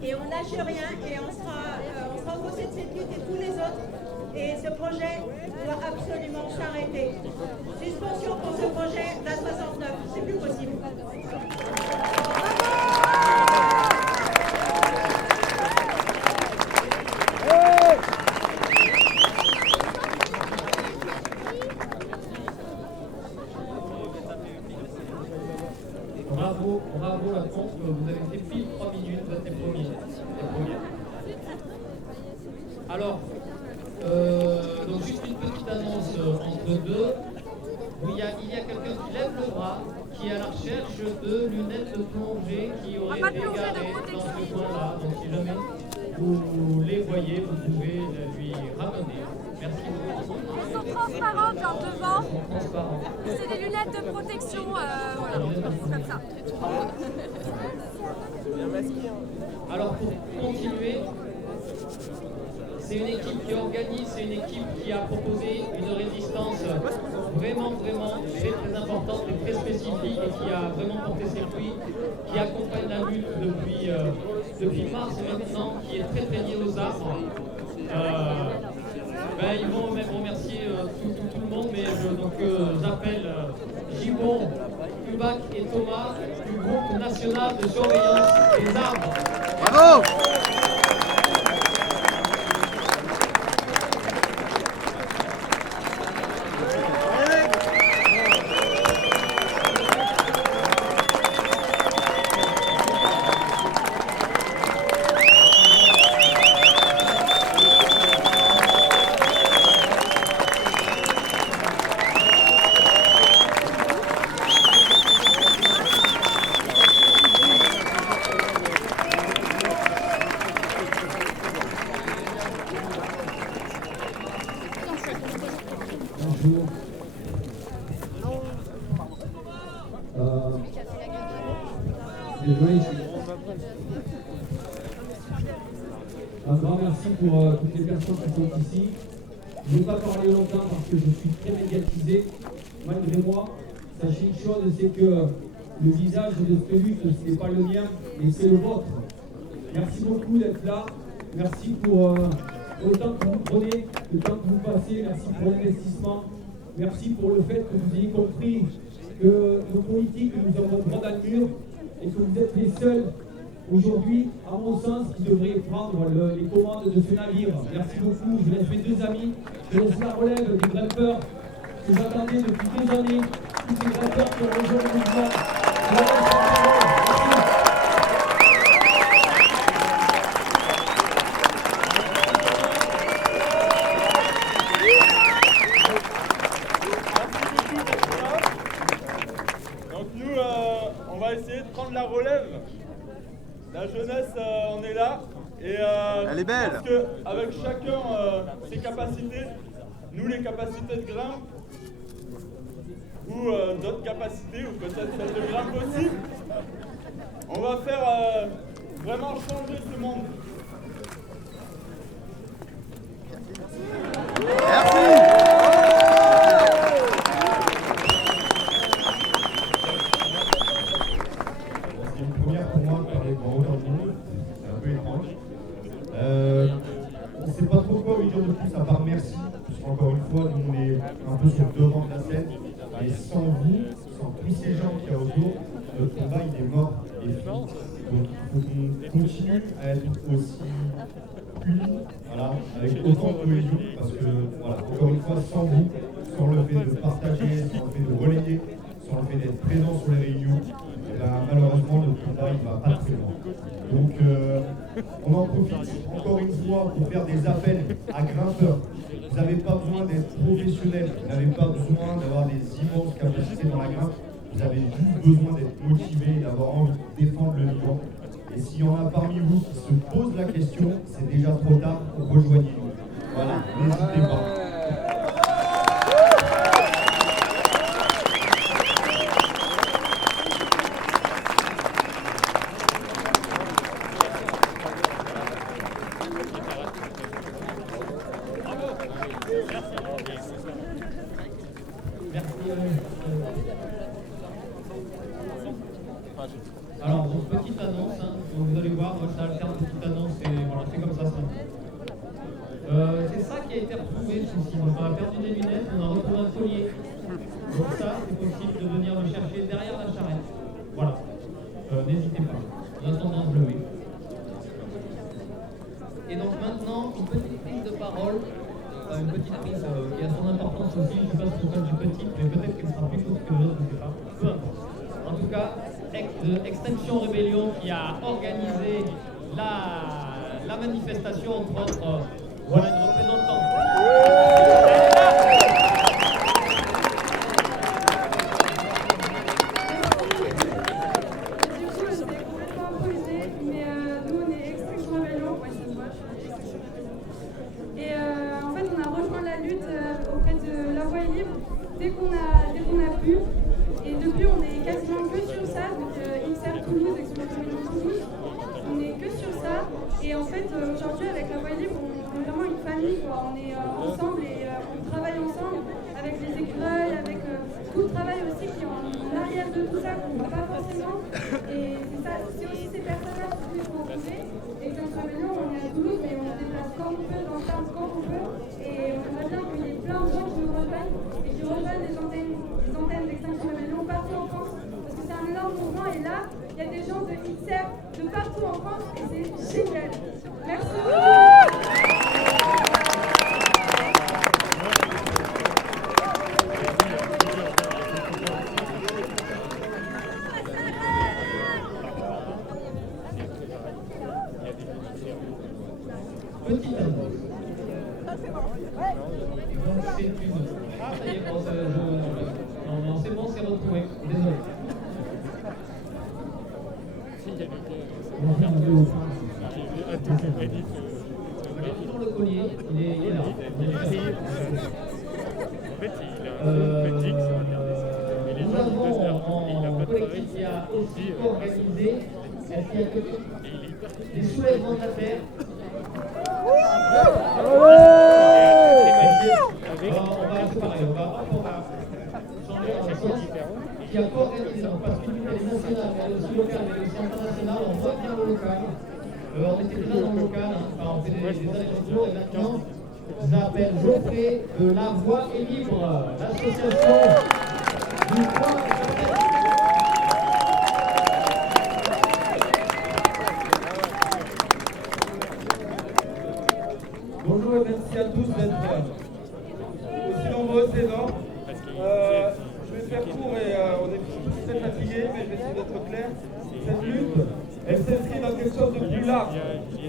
Et on lâche rien et on sera aux côtés de cette lutte et tous les autres. Et ce projet doit absolument s'arrêter. Suspension pour ce projet, la 69, c'est plus possible. bravo, bravo la conf, vous avez fait pile 3 minutes, vous êtes les premiers. Alors, donc juste une petite annonce entre deux. Il y a quelqu'un qui lève le bras, qui est à la recherche de lunettes de plongée qui auraient été garées dans ce coin-là. Donc si jamais vous les voyez, vous pouvez lui ramener. Merci beaucoup. Elles sont transparentes dans devant. C'est des lunettes de protection, voilà, comme ça. Alors pour continuer, c'est une équipe qui organise, c'est une équipe qui a proposé une résistance vraiment très importante et très spécifique et qui a vraiment porté ses fruits, qui accompagne la lutte depuis mars maintenant, qui est très liée aux arbres. Ils vont même remercier tout le monde, mais j'appelle Gibon, Hubac et Thomas du groupe national de surveillance des arbres. Bravo! Un grand merci pour toutes les personnes qui sont ici. Je ne vais pas parler longtemps parce que je suis très médiatisé. Malgré moi, sachez une chose, c'est que le visage de cette lutte, ce n'est pas le mien, mais c'est le vôtre. Merci beaucoup d'être là. Merci pour le temps que vous prenez, le temps que vous passez. Merci pour l'investissement. Merci pour le fait que vous ayez compris que nos politiques nous avons droit dans le mur et que vous êtes les seuls aujourd'hui, à mon sens, qui devraient prendre les commandes de ce navire. Merci beaucoup. Je laisse mes deux amis. Je laisse la relève des grimpeurs que j'attendais depuis 2 années. Tous ces grimpeurs qui ont rejoint le mouvement. Je leur laisse la parole. Merci. La relève, la jeunesse, on est là et elle est belle. Parce que avec chacun ses capacités, nous les capacités de grimpe ou d'autres capacités ou peut-être celles de grimpe aussi, on va faire vraiment changer ce monde. Merci. On ne sait pas trop quoi lui dire de plus à part merci, puisqu'encore une fois, nous on est un peu sur le devant de la scène, et sans vous, sans tous ces gens qu'il y a autour, notre combat il est mort et fini. Donc il faut qu'on continue à être aussi unis, voilà, avec autant de cohésion, parce que voilà, encore une fois, sans vous, sans le fait de partager, sans le fait de relayer, sans le fait d'être présent sur les réunions, malheureusement notre combat il va pas très loin. Donc on en profite encore une fois pour faire des appels à grimpeurs. Vous n'avez pas besoin d'être professionnel, vous n'avez pas besoin d'avoir des immenses capacités dans la grimpe, vous avez juste besoin d'être motivé, d'avoir envie de défendre le vivant. Et s'il y en a parmi vous qui se posent la question, c'est déjà trop tard, rejoignez-nous. Voilà, n'hésitez pas. Alors, donc, petite annonce, hein, vous allez voir, moi ça alterne petite annonce et voilà, c'est comme ça. C'est ça qui a été retrouvé, ceci. Donc, on a perdu des lunettes, on a retrouvé un collier. Donc, ça, c'est possible de venir le chercher derrière la charrette. Voilà, n'hésitez pas, en attendant de lever. Et donc, maintenant, une petite prise de parole. Une petite prise qui a son importance aussi, je ne sais pas pourquoi je dis petite, mais peut-être qu'elle sera plus courte que l'autre, je ne sais pas. Peu importe. En tout cas, de Extinction Rebellion qui a organisé la manifestation, entre autres, voilà une représentante. Dès qu'on a pu, et depuis on est quasiment que sur ça, donc INSERM Toulouse, Extinction Rebellion Toulouse, on est que sur ça, et en fait aujourd'hui avec la Voie Libre, on est vraiment une famille, quoi. On est ensemble et on travaille ensemble avec les écureuils, avec tout le travail aussi qui est en arrière de tout ça, qu'on ne voit pas forcément, et c'est aussi ces personnes-là qu'il faut retrouver. Extinction Rebellion, on est à Toulouse, mais on se déplace quand on peut, dans le temps quand on peut, et on aimerait bien qu'il y ait plein de gens qui nous rejoignent, et qui rejoignent les antennes d'Extinction Rebellion partout en France, parce que c'est un énorme mouvement, et là, il y a des gens de INSERM de partout en France, et c'est génial. Merci beaucoup. Petite annonce. Donc c'est une... Ah, ça y est, bon, non, c'est bon, c'est retrouvé. Désolé. Pour le collier, il est là. Nous avons en collectif qui a aussi organisé, est-ce qu'il y a des soulèvements de la terre. On va changer en sens qui a co-organisé en particulier les nationales, mais aussi locales, mais aussi internationales. On revient au local. On était déjà dans le local, on fait des allers-retours et maintenant, j'appelle Geoffrey de La Voie est Libre, l'association du point. Bonjour et merci à tous d'être aussi nombreux, c'est énorme. Je vais faire court et on est tous très fatigués, mais je vais essayer d'être clair. Cette lutte, elle s'inscrit dans quelque chose de plus large.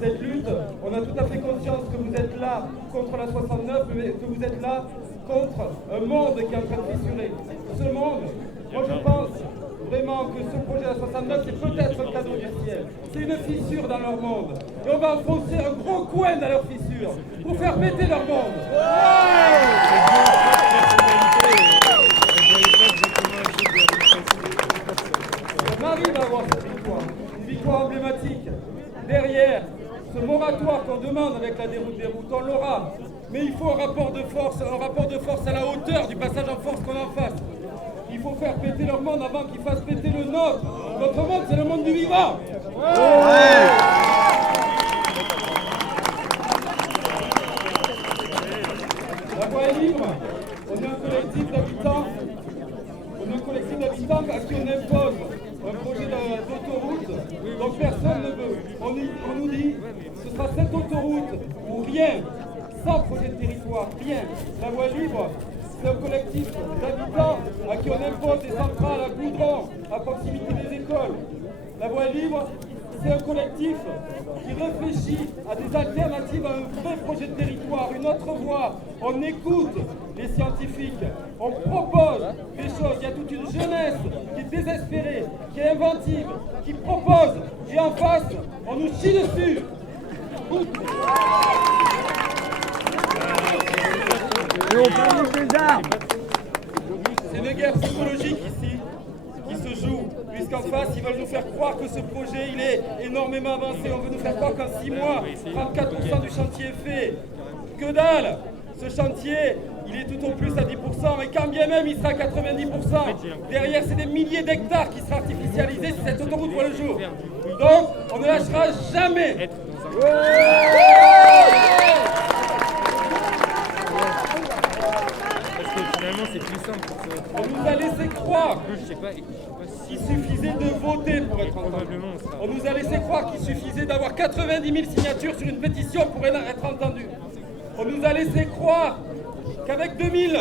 Cette lutte, on a tout à fait conscience que vous êtes là contre la 69, mais que vous êtes là contre un monde qui est en train de fissurer. Ce monde, moi je pense vraiment que ce projet à 69, c'est peut-être un cadeau du ciel. C'est une fissure dans leur monde. Et on va enfoncer un gros coin dans leur fissure pour faire péter leur monde. On arrive à avoir cette victoire. Une victoire emblématique. Derrière, ce moratoire qu'on demande avec la déroute des routes, on l'aura. Mais il faut un rapport de force à la hauteur du passage en force qu'on a en face. Il faut faire péter leur monde avant qu'ils fassent péter le nôtre. Notre monde, c'est le monde du vivant. La Voie est Libre, on est un collectif d'habitants. On est un collectif d'habitants à qui on impose un projet d'autoroute dont personne ne veut. On nous dit ce sera cette autoroute ou rien, sans projet de territoire, rien. La Voie Libre, c'est un collectif d'habitants à qui on impose des centrales à goudron à proximité des écoles. La Voie Libre, c'est un collectif qui réfléchit à des alternatives à un vrai projet de territoire, une autre voie. On écoute les scientifiques, on propose des choses. Il y a toute une jeunesse qui est désespérée, qui est inventive, qui propose. Et en face, on nous chie dessus. C'est une guerre psychologique ici qui se joue, puisqu'en face ils veulent nous faire croire que ce projet il est énormément avancé. On veut nous faire croire qu'en 6 mois, 34% du chantier est fait. Que dalle! Ce chantier, il est tout au plus à 10%, et quand bien même il sera à 90%. Derrière, c'est des milliers d'hectares qui sera artificialisés si cette autoroute voit le jour. Donc, on ne lâchera jamais. Finalement, c'est plus simple. On nous a laissé croire qu'il suffisait de voter pour être entendu. On nous a laissé croire qu'il suffisait d'avoir 90 000 signatures sur une pétition pour être entendu. On nous a laissé croire qu'avec 2000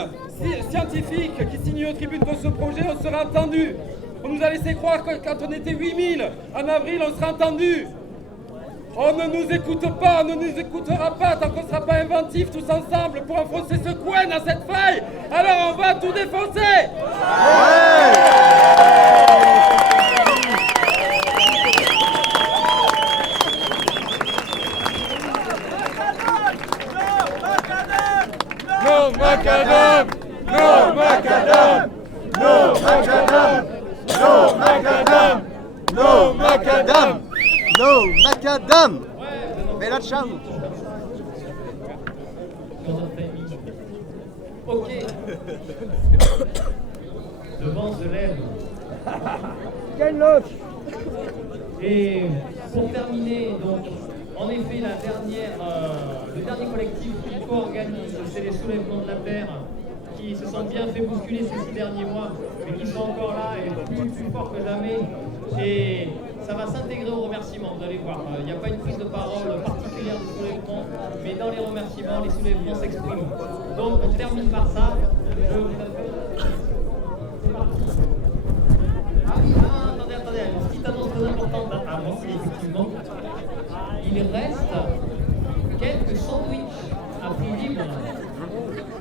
scientifiques qui signent aux tribunes de ce projet, on sera entendu. On nous a laissé croire que quand on était 8000, en avril, on serait entendu. On ne nous écoute pas, on ne nous écoutera pas tant qu'on ne sera pas inventifs tous ensemble pour enfoncer ce coin dans cette faille. Alors on va tout défoncer. No macadam! No macadam! No macadam! No macadam! No macadam! No macadam! Bella ciao! Ok. Le vent se lève. Quelle loche! Et pour terminer, donc, en effet, le dernier collectif qui co-organise, c'est les Soulèvements de la Terre, qui se sont bien fait bousculer ces 6 derniers mois, mais qui sont encore là et plus forts que jamais. Et ça va s'intégrer aux remerciements, vous allez voir. Il n'y a pas une prise de parole particulière des soulèvements, mais dans les remerciements, les soulèvements s'expriment. Donc on termine par ça. Je vous appelle. C'est parti. Ah oui, attendez, une petite annonce très importante à avancer, effectivement. Il reste quelques sandwichs à prix libre.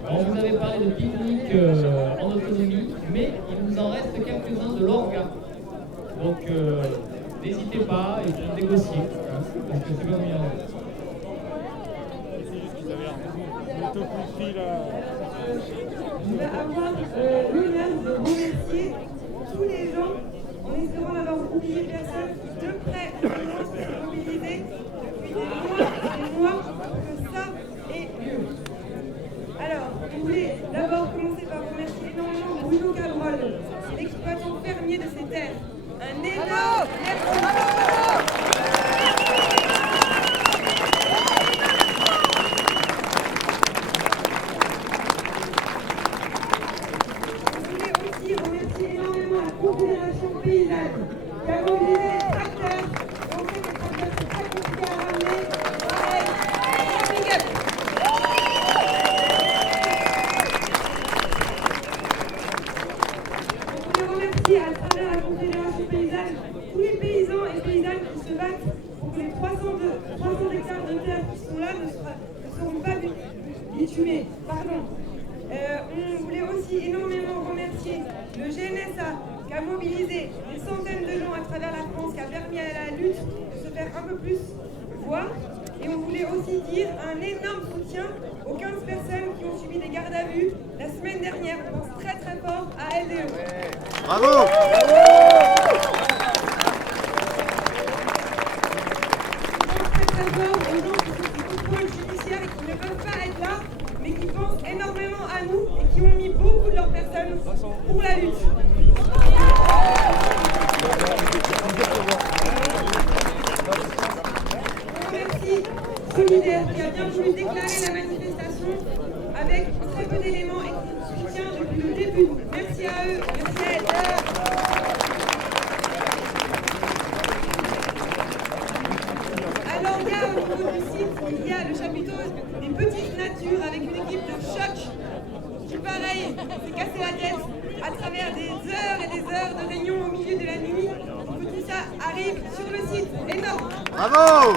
On vous avait parlé de pique-nique en autonomie, mais il nous en reste quelques-uns de l'orga. Donc n'hésitez pas et puis négocier, hein, parce que c'est pas bien. Je vais avoir l'honneur de remercier tous les gens, en espérant n'avoir oublié personne, qui de près ou de loin se sont mobilisés depuis des mois pour que ça ait lieu. Alors, je voulais d'abord commencer par remercier énormément Bruno Cabrol, l'exploitant fermier de ces terres. Un énorme merci. Je voulais aussi remercier énormément la Confédération paysanne qui a mobilisé les tracteurs. On sait que les tracteurs c'est très compliqué à ramener. Big up. Je voulais remercier à travers la Confédération paysanne tous les paysans et paysannes qui se battent pour que les 300 hectares de terre qui sont là ne seront pas bitumés. On voulait aussi énormément remercier le GNSA qui a mobilisé des centaines de gens à travers la France, qui a permis à la lutte de se faire un peu plus voir. Et on voulait aussi dire un énorme soutien aux 15 personnes qui ont subi des gardes à vue la semaine dernière. On pense très très fort à LDE. Bravo! Très fort aux gens qui sont sous contrôle judiciaire et qui ne peuvent pas être là, mais qui pensent énormément à nous et qui ont mis beaucoup de leurs personnes pour la lutte. Merci Solidaire qui a bien voulu déclarer la manifestation avec très peu d'éléments et qui nous soutient depuis le début. Merci à eux, merci à elles. Alors il y a au niveau du site, il y a le chapiteau des petites natures avec une équipe de choc qui pareil s'est cassé la tête à travers des heures et des heures de réunions au milieu de la nuit pour que tout ça arrive sur le site. Énorme. Bravo!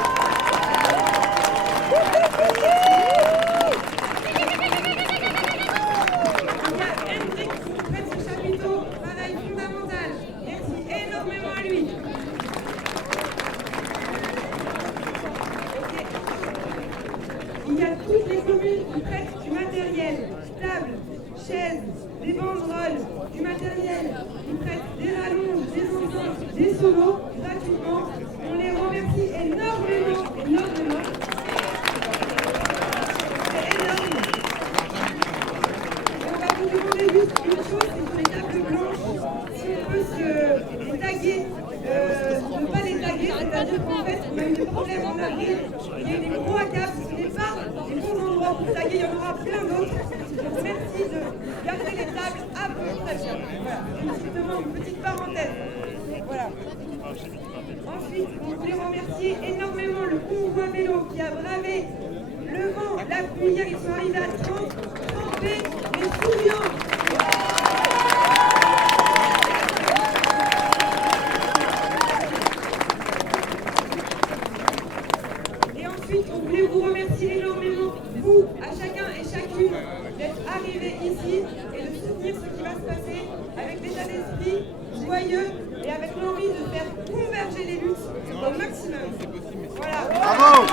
Il y a Hendrik qui prête ce chapiteau, pareil, fondamental. Merci énormément à lui. Il y a toutes les communes qui prêtent du matériel, tables, chaises, des banderoles, du matériel, qui prêtent des rallonges, des enceintes, des solos gratuitement. On les remercie énormément. C'est énorme. Et on va vous demander juste une chose, c'est sur les tables blanches, si on peut les taguer, ne pas les taguer, c'est-à-dire qu'en fait, on a eu des problèmes en avril, il y a eu des gros hackaps, ce n'est pas les bons endroits pour taguer, il y en aura plein d'autres. Donc merci de garder les tables à votre protection. Voilà, justement une petite parenthèse. Voilà. Ensuite, on voulait remercier énormément le convoi vélo qui a bravé le vent, la pluie. Hier, ils sont arrivés à 30, trempés, mais souriants. état d'esprit joyeux et avec l'envie de faire converger les luttes au maximum. Voilà. Bravo.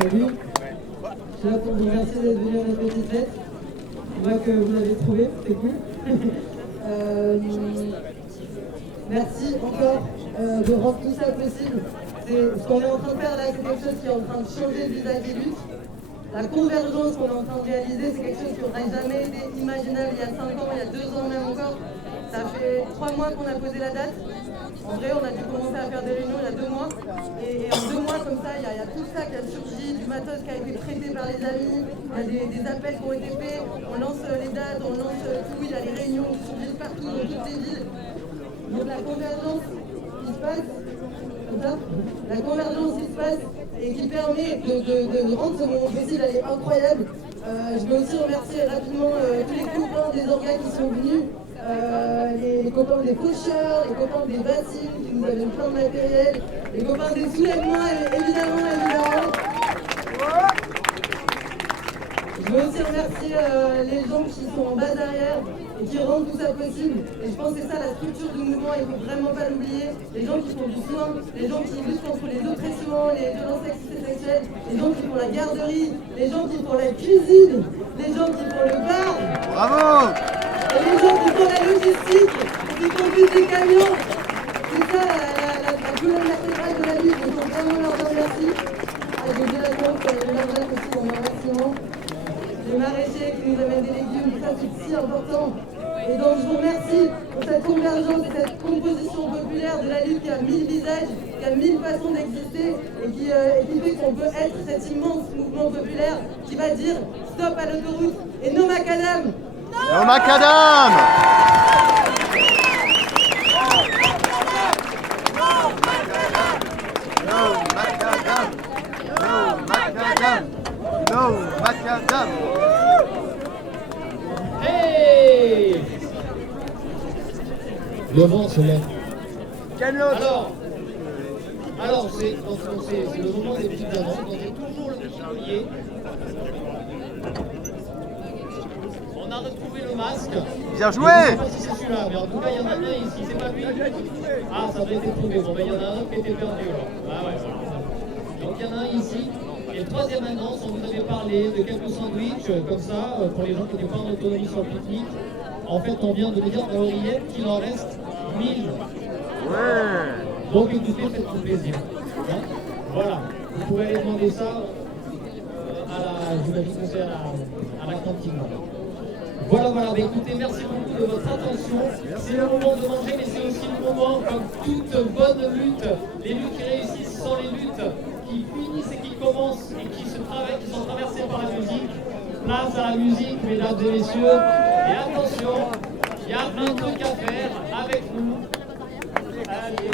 Salut, je suis là pour vous remercier d'être venu à notre petite fête. Je vois que vous l'avez trouvé, c'est cool. Merci encore de rendre tout ça possible. Ce qu'on est en train de faire là, c'est quelque chose qui est en train de changer le visage des luttes. La convergence qu'on est en train de réaliser, c'est quelque chose qui n'aurait jamais été imaginable il y a 5 ans, il y a 2 ans même encore. Ça fait 3 mois qu'on a posé la date. En vrai, on a dû commencer à faire des réunions il y a 2 mois. Et en 2 mois, comme ça, il y a tout ça qui a surgi, du matos qui a été prêté par les amis, il y a des appels qui ont été faits, on lance les dates, on lance tout, il y a les réunions qui surgissent partout dans toutes les villes. Donc la convergence qui se passe, comme ça, la convergence qui se passe et qui permet de rendre ce moment possible, elle est incroyable. Je veux aussi remercier rapidement tous les copains des organes qui sont venus, les copains des faucheurs, les copains des bassines qui nous avaient plein de matériel, les copains des soulèvements, évidemment. Je veux aussi remercier les gens qui sont en bas derrière et qui rendent tout ça possible. Et je pense que c'est ça la structure du mouvement, il ne faut vraiment pas l'oublier. Les gens qui font du soin, les gens qui luttent contre les oppressions, les violences sexistes et sexuelles, les gens qui font la garderie, les gens qui font la cuisine, les gens qui font le bar. Bravo. Et les gens qui font la logistique, qui conduisent des camions. C'est ça la colonne latérale de la lutte. Il faut vraiment leur dire merci. J'ai oublié la compte, les marins aussi en remerciement. Les maraîchers qui nous amènent des légumes, tout ça c'est si important. Et donc je vous remercie pour cette convergence et cette composition populaire de la lutte qui a 1000 visages, qui a 1000 façons d'exister et qui fait qu'on peut être cet immense mouvement populaire qui va dire stop à l'autoroute et no macadam. No macadam. No macadam. No macadam. No macadam. Hey! Le vent se lève. Alors c'est le moment des petites annonces. On est toujours le petit collier. On a retrouvé le masque. Bien joué! Je ne sais pas si c'est celui-là, mais en tout cas il y en a un ici, c'est pas lui. Ah, ça doit être trouvé. Bon, ben il y en a un qui était perdu alors. Ah ouais, voilà. Donc il y en a un ici. Et le troisième annonce, on vous avait parlé de quelques sandwichs comme ça, pour les gens qui n'étaient pas en autonomie sur le pique-nique. En fait, on vient de nous dire à l'oreillette qu'il en reste 1000. Ouais. Donc écoutez, faites-vous plaisir. Hein, voilà. Vous pouvez aller demander ça j'imagine que c'est à la cantine. Voilà, bah, écoutez, merci beaucoup de votre attention. C'est le moment de manger, mais c'est aussi le moment, comme toute bonne lutte, les luttes qui réussissent sont les luttes qui finissent et qui commencent et qui sont traversées par la musique. Place à la musique, mesdames et messieurs. Et attention, il y a un truc à faire avec nous. Allez.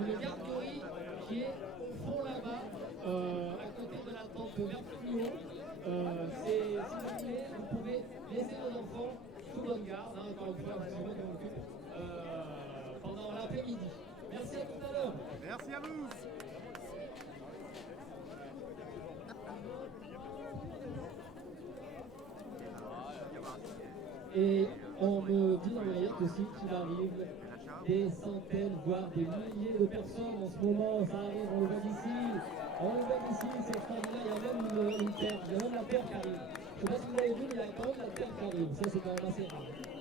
Une garderie qui est au fond là-bas, à côté de la tente verte plus haut. Si vous voulez, vous pouvez laisser vos enfants sous bonne garde, encore une fois, c'est moi qui m'en occupe, pendant l'après-midi. Merci à tout à l'heure. Merci à vous. Et on me dit dans l'oreillette aussi qu'il arrive des centaines, voire des milliers de personnes en ce moment. Ça arrive, on le voit d'ici. On le voit d'ici, c'est extraordinaire. Il y a même une terre, il y a même la terre qui arrive. Je ne sais pas si vous l'avez vu, mais il y a quand même la terre qui arrive. Ça, c'est quand même assez rare.